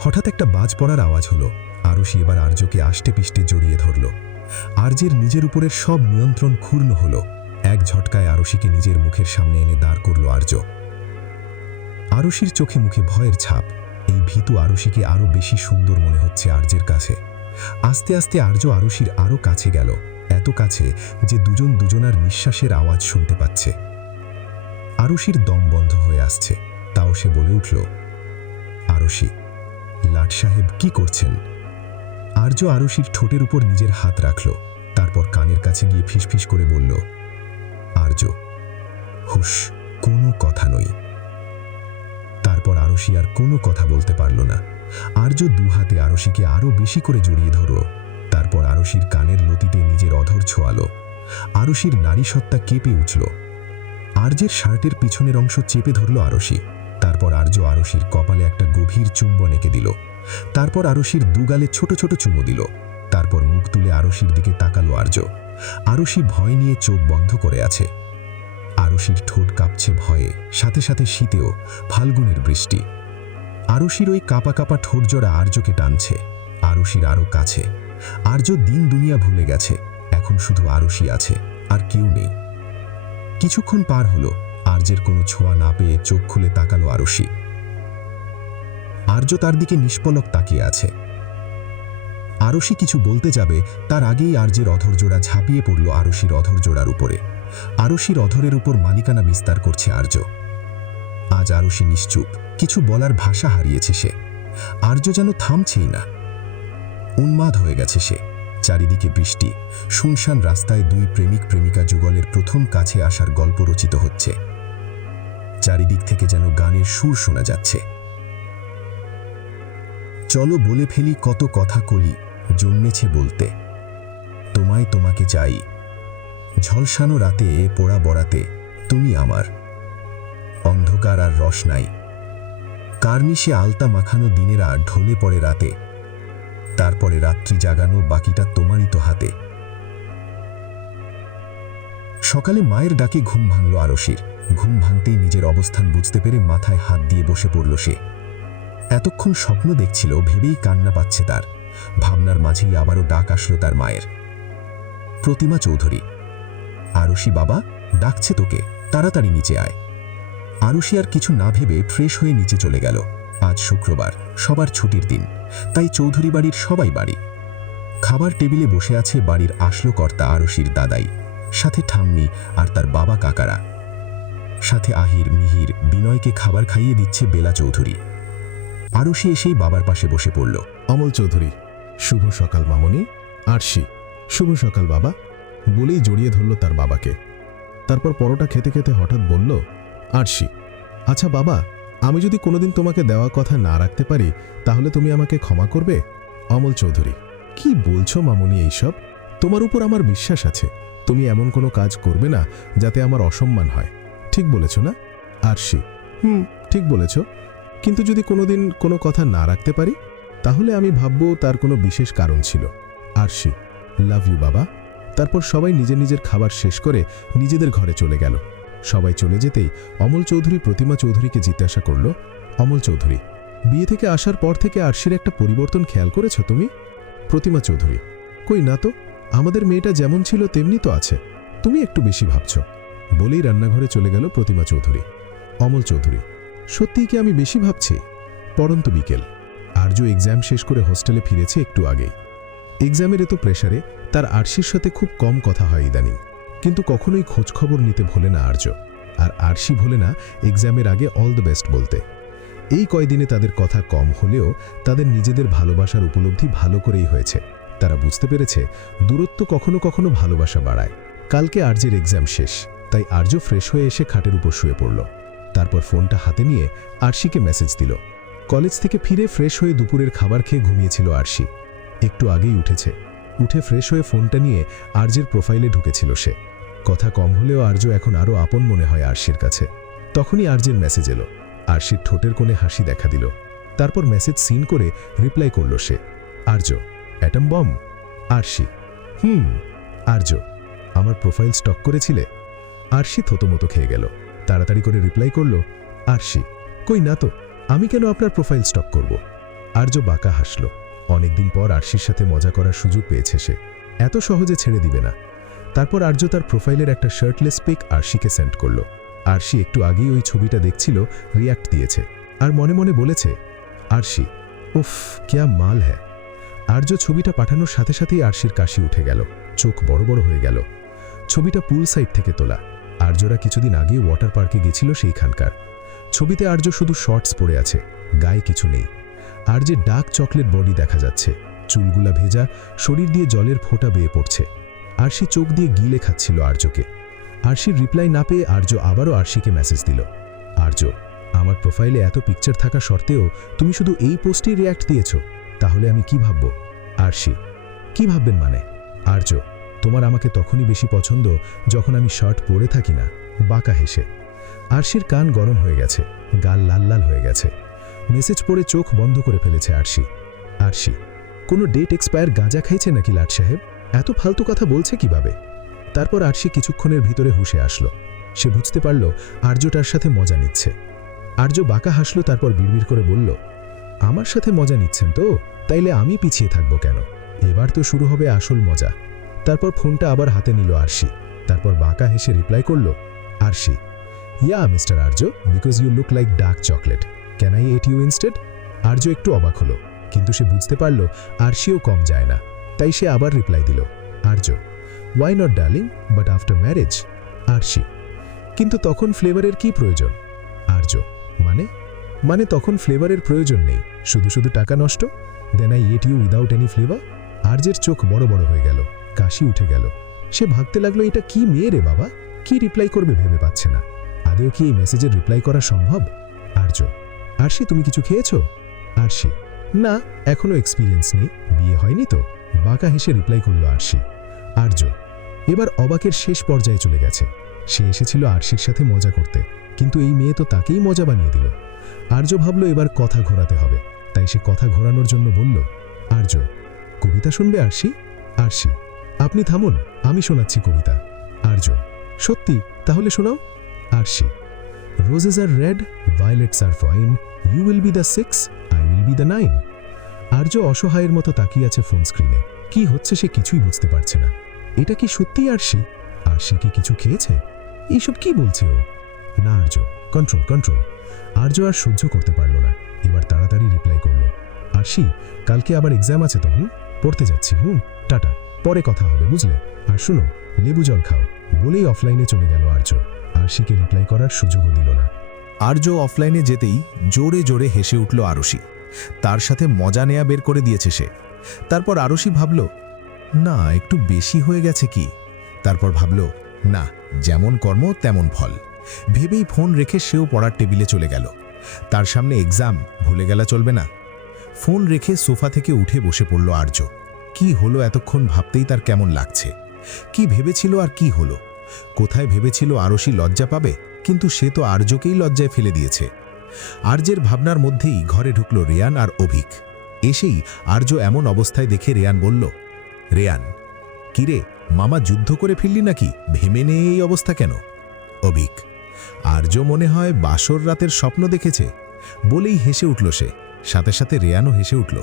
হঠাৎ একটা বাজ পড়ার আওয়াজ হলো। আরশি এবার আর্যকে আষ্টে পিষ্টে জড়িয়ে ধরল। আর্যের নিজের উপরের সব নিয়ন্ত্রণ ক্ষুণ্ণ হল। এক ঝটকায় আরশিকে নিজের মুখের সামনে এনে দাঁড় করল আর্য। আরশির চোখে মুখে ভয়ের ছাপ। এই ভীতু আরশিকে আরও বেশি সুন্দর মনে হচ্ছে আর্যের কাছে। আস্তে আস্তে আর্য আরশির আরও কাছে গেল, এত কাছে যে দুজন দুজনার নিঃশ্বাসের আওয়াজ শুনতে পাচ্ছে। আরশির দম বন্ধ হয়ে আসছে, তাও সে বলে উঠল, আরশি, লাট সাহেব কি করছেন? আর্য আরশির ঠোঁটের উপর নিজের হাত রাখল, তারপর কানের কাছে গিয়ে ফিসফিস করে বলল, আর্য, হুশ, কোনো কথা নই। তারপর আরশি আর কোনো কথা বলতে পারল না। আর্য দুহাতে আরশিকে আরও বেশি করে জড়িয়ে ধরল। তারপর আরশির কানের লতিতে নিজের অধর ছোঁয়াল। আরশির নারী সত্তা কেঁপে উঠল। আর্যের শার্টের পিছনের অংশ চেপে ধরল আরশি। তারপর আর্য আরশির কপালে একটা গভীর চুম্বন এঁকে দিল। তারপর আরশির দুগালে ছোট ছোট চুমু দিল। তারপর মুখ তুলে আরশির দিকে তাকালো আর্য। আরশি ভয় নিয়ে চোখ বন্ধ করে আছে। আরশির ঠোঁট কাঁপছে ভয়ে, সাথে সাথে শীতেও, ফাল্গুনের বৃষ্টি। আরশির ওই কাঁপা কাঁপা ঠোঁট জোড়া আর্যকে টানছে, আরশির আরও কাছে। আর্য দিন দুনিয়া ভুলে গেছে, এখন শুধু আরশি আছে, আর কেউ নেই। কিছুক্ষণ পার হলো, আর্যের কোনো ছোঁয়া না পেয়ে চোখ খুলে তাকালো আরশি। আর্য তার দিকে নিষ্পলক তাকিয়ে আছে। আরশি কিছু বলতে যাবে, তার আগেই আর্যের অধরজোড়া ঝাঁপিয়ে পড়ল আরশির অধরজোড়ার উপরে। আরশির অধরের উপর মালিকানা বিস্তার করছে আর্য। আজ আরশি নিশ্চুপ, কিছু বলার ভাষা হারিয়েছে সে। আর্য যেন থামছেই না, উন্মাদ হয়ে গেছে সে। চারিদিকে বৃষ্টি, শুনশান রাস্তায় দুই প্রেমিক প্রেমিকা যুগলের প্রথম কাছে আসার গল্প রচিত হচ্ছে। চারিদিক থেকে যেন গানের সুর শোনা যাচ্ছে। চলো বলে ফেলি কত কথা কলি, জন্মেছে বলতে, তোমায় তোমাকে চাই। ঝলসানো রাতে পোড়া বরাতে তুমি আমার, অন্ধকার আর রস নাই। কার্নিশে আলতা মাখানো দিনেরা ঢলে পড়ে রাতে, তারপরে রাত্রি জাগানো বাকিটা তোমারই তো হাতে। সকালে মায়ের ডাকে ঘুম ভাঙল আরশির। ঘুম ভাঙতেই নিজের অবস্থান বুঝতে পেরে মাথায় হাত দিয়ে বসে পড়ল সে। এতক্ষণ স্বপ্ন দেখছিল ভেবেই কান্না পাচ্ছে তার। ভাবনার মাঝেই আবারও ডাক আসলো তার মায়ের। প্রতিমা চৌধুরী। আরশি বাবা, ডাকছে তোকে, তাড়াতাড়ি নিচে আয়। আরশি আর কিছু না ভেবে ফ্রেশ হয়ে নিচে চলে গেল। আজ শুক্রবার, সবার ছুটির দিন, তাই চৌধুরী বাড়ির সবাই বাড়ি। খাবার টেবিলে বসে আছে বাড়ির আসলো কর্তা আরশির দাদাই, সাথে ঠাম্মি আর তার বাবা কাকারা। সাথে আহির, মিহির, বিনয়কে খাবার খাইয়ে দিচ্ছে বেলা চৌধুরী। আরশি এসেই বাবার পাশে বসে পড়ল। অমল চৌধুরী, শুভ সকাল মামনি। আরশি, শুভ সকাল বাবা, বলেই জড়িয়ে ধরল তার বাবাকে। তারপর পরোটা খেতে খেতে হঠাৎ বলল, আরশি, আচ্ছা বাবা, আমি যদি কোনোদিন তোমাকে দেওয়া কথা না রাখতে পারি তাহলে তুমি আমাকে ক্ষমা করবে? অমল চৌধুরী, কি বলছো মামনি এইসব? তোমার উপর আমার বিশ্বাস আছে, তুমি এমন কোনো কাজ করবে না যাতে আমার অসম্মান হয়। ঠিক বলেছ না? আরশি, ঠিক বলেছ। কিন্তু যদি কোনোদিন কোনো কথা না রাখতে পারি তাহলে আমি ভাবব তার কোনো বিশেষ কারণ ছিল। আরশি, লাভ ইউ বাবা। তারপর সবাই নিজের নিজের খাবার শেষ করে নিজেদের ঘরে চলে গেল। সবাই চলে যেতেই অমল চৌধুরী প্রতিমা চৌধুরীকে জিজ্ঞাসা করল, অমল চৌধুরী, বিয়ে থেকে আসার পর থেকে আরশির একটা পরিবর্তন খেয়াল করেছ তুমি? প্রতিমা চৌধুরী, কই না তো, আমাদের মেয়েটা যেমন ছিল তেমনি তো আছে, তুমি একটু বেশি ভাবছ। বলেই রান্নাঘরে চলে গেল প্রতিমা চৌধুরী। অমল চৌধুরী, সত্যিই কি আমি বেশি ভাবছি? পরন্ত বিকেল। আর্য এক্সাম শেষ করে হোস্টেলে ফিরেছে একটু আগেই। এক্সামের এত প্রেসারে তার আরশির সাথে খুব কম কথা হয় ইদানিং, কিন্তু কখনোই খোঁজখবর নিতে ভোলে না আর্য। আর আরশি ভোলে না এক্সামের আগে অল দ্য বেস্ট বলতে। এই কয়দিনে তাদের কথা কম হলেও তাদের নিজেদের ভালোবাসার উপলব্ধি ভালো করেই হয়েছে। তারা বুঝতে পেরেছে দূরত্ব কখনো কখনো ভালোবাসা বাড়ায়। কালকে আর্যের এক্সাম শেষ, তাই আর্য ফ্রেশ হয়ে এসে খাটের উপর শুয়ে পড়ল। তারপর ফোনটা হাতে নিয়ে আরশিকে মেসেজ দিল। কলেজ থেকে ফিরে ফ্রেশ হয়ে দুপুরের খাবার খেয়ে ঘুমিয়েছিল আরশি। একটু আগেই উঠেছে। উঠে ফ্রেশ হয়ে ফোনটা নিয়ে আর্যের প্রোফাইলে ঢুকেছিল সে। কথা কম হলেও আর্য এখন আরও আপন মনে হয় আরশির কাছে। তখনই আর্যের মেসেজ এলো। আরশির ঠোঁটের কোণে হাসি দেখা দিল। তারপর মেসেজ সিন করে রিপ্লাই করল সে, আর্য, অ্যাটম বম। আরশি, আর্য, আমার প্রোফাইল স্টক করেছিলে? আরশি থতমতো খেয়ে গেল। তাড়াতাড়ি করে রিপ্লাই করল, আরশি, কই না তো, আমি কেন আপনার প্রোফাইল স্টক করব? আর্য বাঁকা হাসল। অনেকদিন পর আরশির সাথে মজা করার সুযোগ পেয়েছে সে, এত সহজে ছেড়ে দিবে না। তারপর আর্য তার প্রোফাইলের একটা শার্টলেস পিক আরশিকে সেন্ড করল। আরশি একটু আগেই ওই ছবিটা দেখছিল, রিয়াক্ট দিয়েছে, আর মনে মনে বলেছে, আরশি, উফ ক্যা মাল হ্যায়। আর্য ছবিটা পাঠানোর সাথে সাথেই আরশির কাশি উঠে গেল, চোখ বড় বড় হয়ে গেল। ছবিটা পুল সাইড থেকে তোলা। আর্যরা কিছুদিন আগে ওয়াটার পার্কে গেছিল সেইখানকার। ছবিতে আর্য শুধু শর্টস পরে আছে, গায়ে কিছু নেই। আর্যের ডার্ক চকলেট বডি দেখা যাচ্ছে, চুলগুলা ভেজা, শরীর দিয়ে জলের ফোঁটা বেয়ে পড়ছে। আরশি চোখ দিয়ে গিলে খাচ্ছিল আর্যকে। আরশির রিপ্লাই না পেয়ে আর্য আবারও আরশিকে মেসেজ দিল, আর্য, আমার প্রোফাইলে এত পিকচার থাকা সত্ত্বেও তুমি শুধু এই পোস্টেই রিয়াক্ট দিয়েছ, তাহলে আমি কি ভাবব? আরশি, কি ভাববেন মানে? আর্য, তোমার আমাকে তখনই বেশি পছন্দ যখন আমি শার্ট পরে থাকি না। বাঁকা হেসে। আরশির কান গরম হয়ে গেছে, গাল লাল লাল হয়ে গেছে। মেসেজ পড়ে চোখ বন্ধ করে ফেলেছে আরশি। আরশি, কোনো ডেট এক্সপায়ার গাঁজা খাইছে নাকি লাট সাহেব? এত ফালতু কথা বলছে কিভাবে? তারপর আরশি কিছুক্ষণের ভিতরে হুঁশে আসলো। সে বুঝতে পারল আর্য তার সাথে মজা নিচ্ছে। আর্য বাঁকা হাসল, তারপর বিড়বিড় করে বলল, আমার সাথে মজা নিচ্ছেন তো, তাইলে আমি পিছিয়ে থাকবো কেন? এবার তো শুরু হবে আসল মজা। তারপর ফোনটা আবার হাতে নিল আরশি। তারপর বাঁকা হেসে রিপ্লাই করল, Arshi, yeah mister Arya, because you look like dark chocolate, can I eat you instead? Arya একটু অবাক হলো, কিন্তু সে বুঝতে পারল আরশিও কম যায় না, তাই সে আবার রিপ্লাই দিল, Arya, why not darling, but after marriage. Arshi, কিন্তু তখন ফ্লেভারের কি প্রয়োজন? আর্য, মানে তখন ফ্লেভারের প্রয়োজন নেই, শুধু শুধু টাকা নষ্ট। Then I eat you without any flavour. আর্যের চোখ বড় বড় হয়ে গেল, কাশি উঠে গেল। সে ভাবতে লাগলো, এটা কি মেয়ে রে বাবা, কি রিপ্লাই করবে ভেবে পাচ্ছে না। আদেও কি এই মেসেজের রিপ্লাই করা সম্ভব? আর্য, আরশি, তুমি কিছু খেয়েছ? আরশি, না, এখনো এক্সপিরিয়েন্স নেই, বিয়ে হয়নি তো। বাঁকা হেসে রিপ্লাই করল আরশি। আর্য এবার অবাকের শেষ পর্যায়ে চলে গেছে। সে এসেছিল আরশির সাথে মজা করতে, কিন্তু এই মেয়ে তো তাকেই মজা বানিয়ে দিল। আর্য ভাবল এবার কথা ঘোরাতে হবে, তাই সে কথা ঘোরানোর জন্য বলল, আর্য, কবিতা শুনবে আরশি? আরশি, আপনি থামুন, আমি শোনাচ্ছি কবিতা। আর্য, সত্যি? তাহলে শোনাও। Arshi, roses are red, violets are fine, you will be the 6, I will be the 9। Arya অসহায়ের মতো তাকিয়ে আছে ফোন স্ক্রিনে। কি হচ্ছে সে কিছুই বুঝতে পারছে না। এটা কি সত্যি আরশি? আরশি কি কিছু খেয়েছে? এইসব কি বলছে ও? না আর্য, কন্ট্রোল কন্ট্রোল। আর্য আর সহ্য করতে পারল না, এবার তাড়াতাড়ি রিপ্লাই করল, আরশি, কালকে আবার এক্সাম আছে তো, পড়তে যাচ্ছি, টাটা, পরে কথা হবে বুঝলে। আর শুনো, লেবু জল খাও। বলেই অফলাইনে চলে গেল আর্য। আরশিকে রিপ্লাই করার সুযোগও দিল না। আর্য অফলাইনে যেতেই জোরে জোরে হেসে উঠল আরশি। তার সাথে মজা নেয়া বের করে দিয়েছে সে। তারপর আরশি ভাবল, না একটু বেশি হয়ে গেছে কি? তারপর ভাবল, না, যেমন কর্ম তেমন ফল। ভেবেই ফোন রেখে সেও পড়ার টেবিলে চলে গেল। তার সামনে এক্সাম, ভুলে গেলা চলবে না। ফোন রেখে সোফা থেকে উঠে বসে পড়ল আর্য। কি হলো এতক্ষণ ভাবতেই তার কেমন লাগছে। কি ভেবেছিল আর কি হলো? কোথায় ভেবেছিল আরশি লজ্জা পাবে, কিন্তু সে তো আর্যকেই লজ্জায় ফেলে দিয়েছে। আর্যের ভাবনার মধ্যেই ঘরে ঢুকল রেয়ান আর অভিক। এসেই আর্য এমন অবস্থায় দেখে রেয়ান বলল, রেয়ান, কিরে মামা যুদ্ধ করে ফিরলি নাকি? ভেমে নে এই অবস্থা কেন? অভিক, আর্য মনে হয় বাসর রাতের স্বপ্ন দেখেছে বলেই হেসে উঠল সে। সাথে সাথে রেয়ানও হেসে উঠল।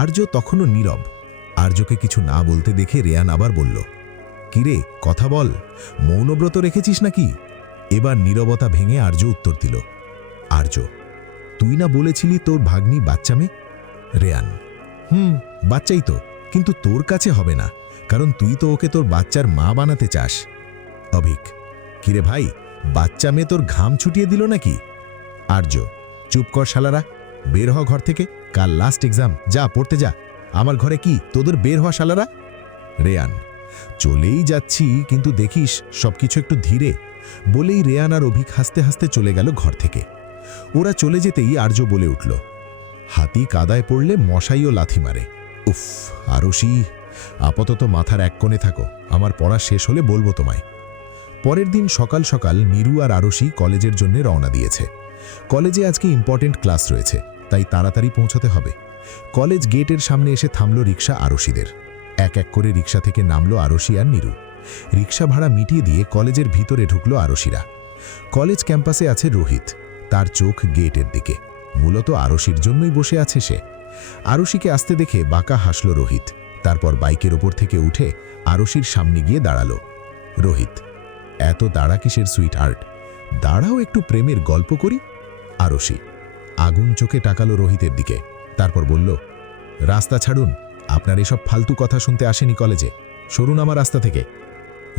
আর্য তখনও নীরব। আর্যকে কিছু না বলতে দেখে রেয়ান আবার বলল, কিরে কথা বল, মৌনব্রত রেখেছিস নাকি? এবার নীরবতা ভেঙে আর্য উত্তর দিল, আর্য, তুই না বলেছিলি তোর ভাগ্নি বাচ্চা মেয়ে? রেয়ান, বাচ্চাই তো, কিন্তু তোর কাছে হবে না, কারণ তুই তো ওকে তোর বাচ্চার মা বানাতে চাস। অভিক, কিরে ভাই, বাচ্চা মেয়ে তোর ঘাম ছুটিয়ে দিল নাকি? আর্য, চুপ কর শালারা, বের হ ঘর থেকে, কাল লাস্ট এক্সাম, যা পড়তে যা। আমার ঘরে কি তোদের বের হওয়া শালারা? রেয়ান, চলেই যাচ্ছি, কিন্তু দেখিস সবকিছু একটু ধীরে। বলেই রেয়ান আর অভিক হাসতে হাসতে চলে গেল ঘর থেকে। ওরা চলে যেতেই আর্য বলে উঠল, হাতি কাদায় পড়লে মশাইও লাথি মারে। উফ, আরশি, আপাতত মাথার এক কোণে থাকো, আমার পড়া শেষ হলে বলবো তোমায়। পরের দিন সকাল সকাল নীরু আর আরশি কলেজের জন্য রওনা দিয়েছে। কলেজে আজকে ইম্পর্টেন্ট ক্লাস রয়েছে, তাই তাড়াতাড়ি পৌঁছতে হবে। কলেজ গেটের সামনে এসে থামল রিক্সা আরশিদের। এক এক করে রিক্সা থেকে নামলো আরশি আর নীরু। রিক্সা ভাড়া মিটিয়ে দিয়ে কলেজের ভিতরে ঢুকলো আরশিরা। কলেজ ক্যাম্পাসে আছে রোহিত, তার চোখ গেটের দিকে। মূলত আরশির জন্যই বসে আছে সে। আরশিকে আসতে দেখে বাঁকা হাসল রোহিত। তারপর বাইকের ওপর থেকে উঠে আরশির সামনে গিয়ে দাঁড়ালো। রোহিত, এত দাঁড়া কিসের সুইট হার্ট? দাঁড়াও, একটু প্রেমের গল্প করি। আরশি আগুন চোখে তাকালো রোহিতের দিকে, তারপর বলল, রাস্তা ছাড়ুন, আপনার এসব ফালতু কথা শুনতে আসেনি কলেজে, সরুন আমার রাস্তা থেকে।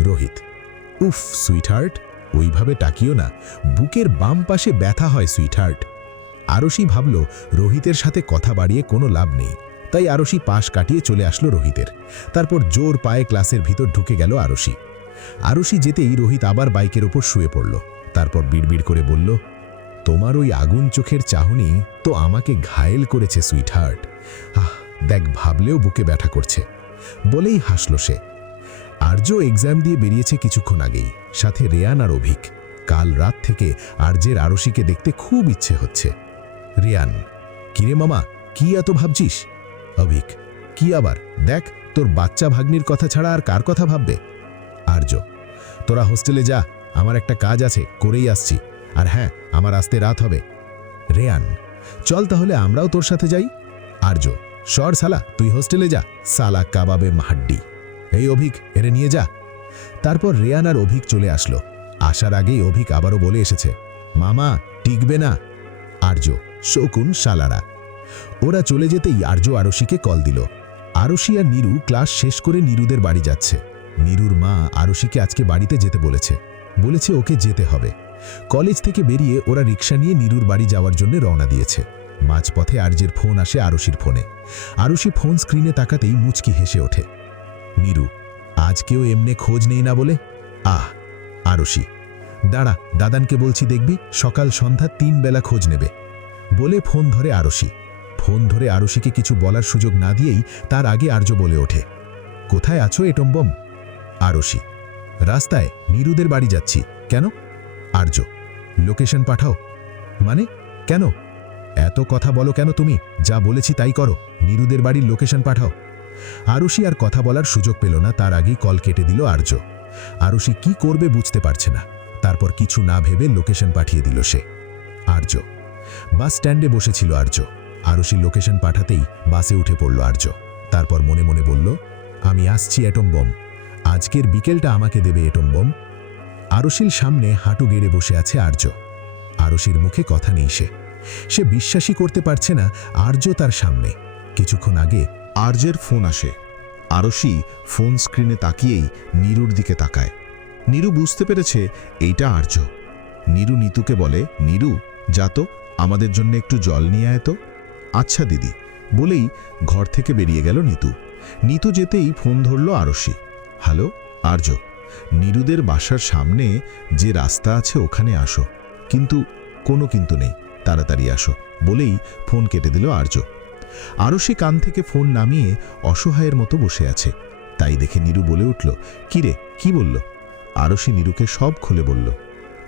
রোহিত, উফ সুইট হার্ট, ওইভাবে তাকিও না, বুকের বাম পাশে ব্যথা হয় সুইট হার্ট। আরশি ভাবল রোহিতের সাথে কথা বাড়িয়ে কোনো লাভ নেই, তাই আরশি পাশ কাটিয়ে চলে আসলো রোহিতের। তারপর জোর পায়ে ক্লাসের ভিতর ঢুকে গেল আরশি। আরশি যেতেই রোহিত আবার বাইকের ওপর শুয়ে পড়ল। তারপর বিড়বিড় করে বলল, তোমার ওই আগুন চোখের চাহনি তো আমাকে ঘায়েল করেছে সুইট হার্ট। দেখ, ভাবলেও বুকে ব্যথা করছে। বলেই হাসল সে। আর্য এক্সাম দিয়ে বেরিয়েছে কিছুক্ষণ আগেই, সাথে রেয়ান আর অভিক। কাল রাত থেকে আর্যের আরশিকে দেখতে খুব ইচ্ছে হচ্ছে। রেয়ান, কিরে মামা, কি এত ভাবছিস? অভিক, কি আবার? দেখ, তোর বাচ্চা ভাগ্নির কথা ছাড়া আর কার কথা ভাববে? আর্য, তোরা হোস্টেলে যা, আমার একটা কাজ আছে, করেই আসছি। আর হ্যাঁ, আমার আসতে রাত হবে। রেয়ান, চল তাহলে আমরাও তোর সাথে যাই। আর্য, সর সালা, তুই হোস্টেলে যা, সালা কাবাবে মাহাড্ডি। এই অভিক, এরে নিয়ে যা। তারপর রেয়ান আর অভিক চলে আসলো। আসার আগেই অভিক আবারও বলে এসেছে, মামা টিকবে না। আর্য, শকুন শালারা। ওরা চলে যেতেই আর্য আরশিকে কল দিল। আরশি আর নীরু ক্লাস শেষ করে নীরুদের বাড়ি যাচ্ছে। নীরুর মা আরশিকে আজকে বাড়িতে যেতে বলেছে ওকে যেতে হবে। কলেজ থেকে বেরিয়ে ওরা রিক্সা নিয়ে নীরুর বাড়ি যাওয়ার জন্য রওনা দিয়েছে। মাঝপথে আর্যের ফোন আসে আরশির ফোনে। আরশি ফোন স্ক্রিনে তাকাতেই মুচকি হেসে ওঠে। নীরু, আজ কেউ এমনে খোঁজ নেই না বলে? আরশি, দাঁড়া, দাদানকে বলছি, দেখবি সকাল সন্ধ্যা 3 বেলা খোঁজ নেবে। বলে ফোন ধরে আরশি। ফোন ধরে আরশিকে কিছু বলার সুযোগ না দিয়েই তার আগে আর্য বলে ওঠে, কোথায় আছো এটম্বম? আরশি, রাস্তায়, নীরুদের বাড়ি যাচ্ছি। কেন? আর্য, লোকেশন পাঠাও। মানে কেন? এত কথা বলো কেন তুমি? যা বলেছি তাই করো, নীরুদের বাড়ির লোকেশন পাঠাও। আরশি আর কথা বলার সুযোগ পেল না, তার আগেই কল কেটে দিল আর্য। আরশি কি করবে বুঝতে পারছে না। তারপর কিছু না ভেবে লোকেশন পাঠিয়ে দিল সে। আর্য বাস স্ট্যান্ডে বসেছিল আর্য। আরশি লোকেশন পাঠাতেই বাসে উঠে পড়ল আর্য। তারপর মনে মনে বলল, আমি আসছি অ্যাটম বম, আজকের বিকেলটা আমাকে দেবে অ্যাটম বম। আরশির সামনে হাঁটু গেড়ে বসে আছে আর্য। আরশির মুখে কথা নেই। সে বিশ্বাসই করতে পারছে না আর্য তার সামনে। কিছুক্ষণ আগে আর্যের ফোন আসে। আরশি ফোন স্ক্রিনে তাকিয়েই নীরুর দিকে তাকায়। নীরু বুঝতে পেরেছে এইটা আর্য। নীরু নিতুকে বলে, নীরু, যা তো, আমাদের জন্য একটু জল নিয়ে আয় তো। আচ্ছা দিদি, বলেই ঘর থেকে বেরিয়ে গেল নিতু। নিতু যেতেই ফোন ধরল আরশি। হ্যালো আর্য, নীরুদের বাসার সামনে যে রাস্তা আছে ওখানে আসো, কিন্তু কোনো কিন্তু নেই, তাড়াতাড়ি আসো। বলেই ফোন কেটে দিল আর্য। আরশি কান থেকে ফোন নামিয়ে অসহায়ের মতো বসে আছে। তাই দেখে নীরু বলে উঠল, কিরে, কি বলল? আরশি নীরুকে সব খুলে বলল।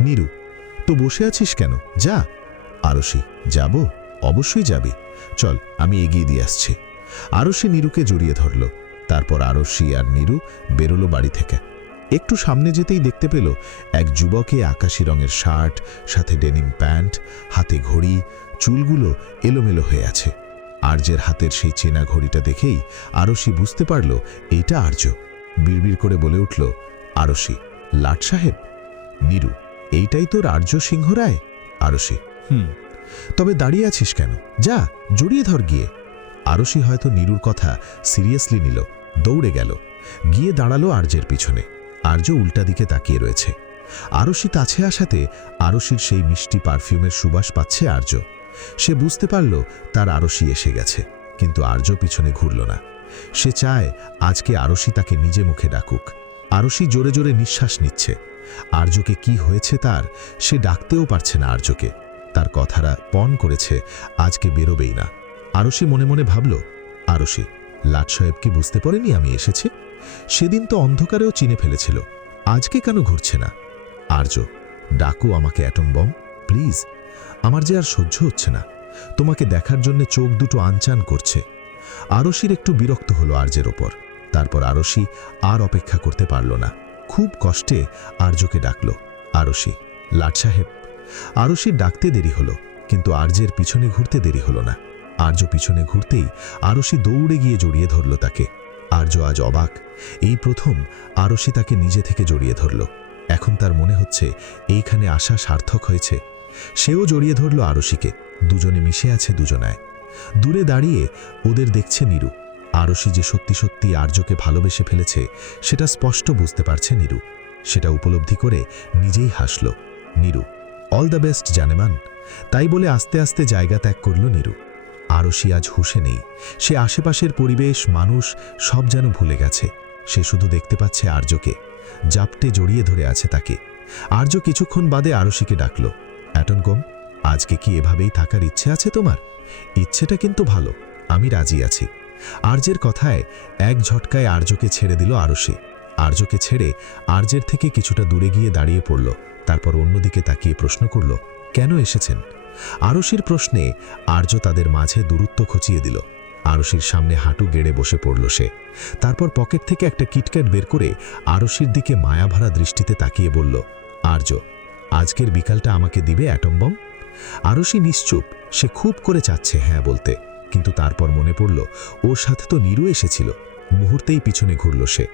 নীরু, তো বসে আছিস কেন? যা। আরশি, যাব? অবশ্যই যাবি, চল আমি এগিয়ে দিয়ে আসছি। আরশি নীরুকে জড়িয়ে ধরল। তারপর আরশি আর নীরু বেরোলো বাড়ি থেকে। একটু সামনে যেতেই দেখতে পেল এক যুবকে আকাশি রঙের শার্ট, সাথে ডেনিম প্যান্ট, হাতে ঘড়ি, চুলগুলো এলোমেলো হয়ে আছে। আর্যের হাতের সেই চেনা ঘড়িটা দেখেই আরশি বুঝতে পারল এইটা আর্য। বিড়বিড় করে বলে উঠল, আরশি, লাট সাহেব? নীরু, এইটাই তোর আর্য সিংহ রায়? আরশি, তবে দাঁড়িয়ে আছিস কেন? যা, জড়িয়ে ধর গিয়ে। আরশি হয়তো নীরুর কথা সিরিয়াসলি নিল, দৌড়ে গেল, গিয়ে দাঁড়ালো আর্যের পিছনে। আর্য উল্টা দিকে তাকিয়ে রয়েছে। আরশি কাছে আসাতে আরশির সেই মিষ্টি পারফিউমের সুবাস পাচ্ছে আর্য। সে বুঝতে পারল তার আরশি এসে গেছে, কিন্তু আর্য পিছনে ঘুরল না। সে চায় আজকে আরশি তাকে নিজে মুখে ডাকুক। আরশি জোরে জোরে নিঃশ্বাস নিচ্ছে। আর্যকে কি হয়েছে তার, সে ডাকতেও পারছে না আর্যকে। তার কথারা পণ করেছে আজকে বেরোবেই না। আরশি মনে মনে ভাবল, আরশি, লাট সাহেব কি বুঝতে পারেনি আমি এসেছি? সেদিন তো অন্ধকারেও চিনে ফেলেছিল, আজকে কেন ঘুরছে না? আর্য, ডাকো আমাকে অ্যাটম বম, প্লিজ। আমার যে আর সহ্য হচ্ছে না, তোমাকে দেখার জন্য চোখ দুটো আনচান করছে। আরশির একটু বিরক্ত হলো আর্যের ওপর। তারপর আরশি আর অপেক্ষা করতে পারল না, খুব কষ্টে আর্যকে ডাকল, আরশি, লাট সাহেব। আরশির ডাকতে দেরি হলো, কিন্তু আর্যের পিছনে ঘুরতে দেরি হলো না। আর্য পিছনে ঘুরতেই আরশি দৌড়ে গিয়ে জড়িয়ে ধরল তাকে। আর্য আজ অবাক, এই প্রথম আরশি তাকে নিজে থেকে জড়িয়ে ধরল। এখন তার মনে হচ্ছে এইখানে আসা সার্থক হয়েছে। সেও জড়িয়ে ধরল আরশিকে, দুজনে মিশে আছে দুজনায়। দূরে দাঁড়িয়ে ওদের দেখছে নীরু। আরশি যে সত্যি সত্যি আর্যকে ভালোবেসে ফেলেছে সেটা স্পষ্ট বুঝতে পারছে নীরু। সেটা উপলব্ধি করে নিজেই হাসল। নীরু, অল দ্য বেস্ট জানেমান। তাই বলে আস্তে আস্তে জায়গা ত্যাগ করল নীরু। আরশি আজ হুঁশে নেই। সে আশেপাশের পরিবেশ, মানুষ সব যেন ভুলে গেছে। সে শুধু দেখতে পাচ্ছে আর্যকে, জাপটে জড়িয়ে ধরে আছে তাকে। আর্য কিছুক্ষণ বাদে আরশিকে ডাকল, অ্যাটনকম, আজকে কি এভাবেই থাকার ইচ্ছে আছে তোমার? ইচ্ছেটা কিন্তু ভালো, আমি রাজি আছি। আর্যের কথায় এক ঝটকায় আর্যকে ছেড়ে দিল আরশি। আর্যকে ছেড়ে আর্যের থেকে কিছুটা দূরে গিয়ে দাঁড়িয়ে পড়ল। তারপর অন্যদিকে তাকিয়ে প্রশ্ন করল, কেন এসেছেন? আরশির প্রশ্নে আর্য তাদের মাঝে দূরত্ব খচিয়ে দিল। আরশির সামনে হাঁটু গেড়ে বসে পড়ল সে। তারপর পকেট থেকে একটা কিটক্যাট বের করে আরশির দিকে মায়াভরা দৃষ্টিতে তাকিয়ে বলল, আর্য, আজকের বিকালটা আমাকে দিবে অ্যাটম বম? আরশি নিশ্চুপ। সে খুব করে চাচ্ছে হ্যাঁ বলতে, কিন্তু তারপর মনে পড়ল ওর সাথে তো নীরু এসেছিল। মুহূর্তেই পিছনে ঘুরল সে,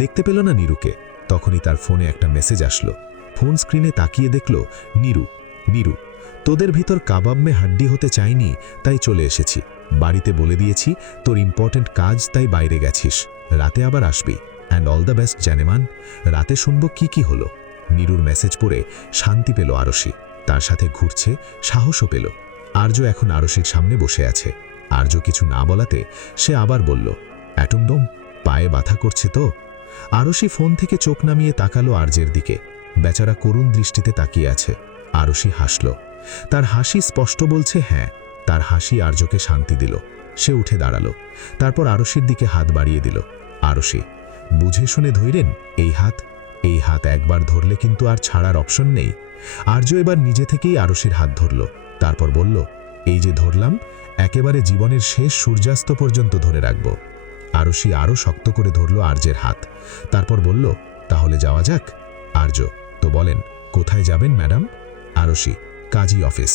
দেখতে পেল না নীরুকে। তখনই তার ফোনে একটা মেসেজ আসলো। ফোন স্ক্রিনে তাকিয়ে দেখল, নীরু, নীরু, তোদের ভিতর কাবাব মে হাড্ডি হতে চাইনি, তাই চলে এসেছি। বাড়িতে বলে দিয়েছি তোর ইম্পর্টেন্ট কাজ, তাই বাইরে গেছিস, রাতে আবার আসবি। অ্যান্ড অল দ্য বেস্ট জানেমান। রাতে শুনব কি কি হলো। নীরুর মেসেজ পড়ে শান্তি পেল আরশি। তার সাথে ঘুরছে, সাহসও পেল। আর্য এখন আরশির সামনে বসে আছে। আর্য কিছু না বলাতে সে আবার বলল, অ্যাটম ডোম, পায়ে ব্যথা করছে তো? আরশি ফোন থেকে চোখ নামিয়ে তাকালো আর্যের দিকে। বেচারা করুণ দৃষ্টিতে তাকিয়ে আছে। আরশি হাসল। তার হাসি স্পষ্ট বলছে হ্যাঁ। তার হাসি আর্যকে শান্তি দিল। সে উঠে দাঁড়ালো। তারপর আরশির দিকে হাত বাড়িয়ে দিল। আরশি, বুঝে শুনে ধইরেন এই হাত। এই হাত একবার ধরলে কিন্তু আর ছাড়ার অপশন নেই। আর্য এবার নিজে থেকেই আরশির হাত ধরল। তারপর বলল, এই যে ধরলাম, একেবারে জীবনের শেষ সূর্যাস্ত পর্যন্ত ধরে রাখব। আরশি আরও শক্ত করে ধরল আর্যের হাত। তারপর বলল, তাহলে যাওয়া যাক। আর্য, তো বলেন কোথায় যাবেন ম্যাডাম? আরশি, কাজী অফিস।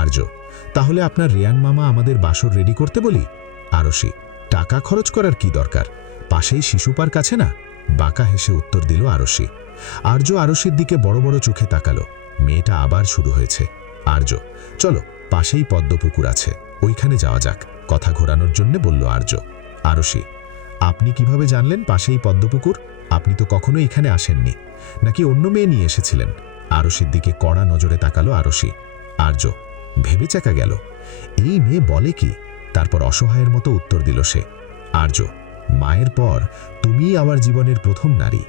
আর্য, তাহলে আপনার রেয়ান মামা আমাদের বাসর রেডি করতে বলি? আরশি, টাকা খরচ করার কি দরকার, পাশেই শিশু পার্ক আছে না? বাঁকা হেসে উত্তর দিল আরশি। আর্য আরশির দিকে বড় বড় চোখে তাকালো। মেয়েটা আবার শুরু হয়েছে। আর্য, চলো, পাশেই পদ্মপুকুর আছে, ওইখানে যাওয়া যাক, কথা ঘোরানোর জন্য বলল আর্য। আরশি, আপনি কিভাবে জানলেন পাশেই পদ্মপুকুর? আপনি তো কখনো এখানে আসেননি, নাকি অন্য মেয়ে নিয়ে এসেছিলেন? আরশির দিকে কড়া নজরে তাকালো আরশি। আর্য, ভেবে চাকা গেল, এই মেয়ে বলে কি? তারপর অসহায়ের মতো উত্তর দিল সে। আর্য, মায়ের পর তুমিই আমার জীবনের প্রথম নারী।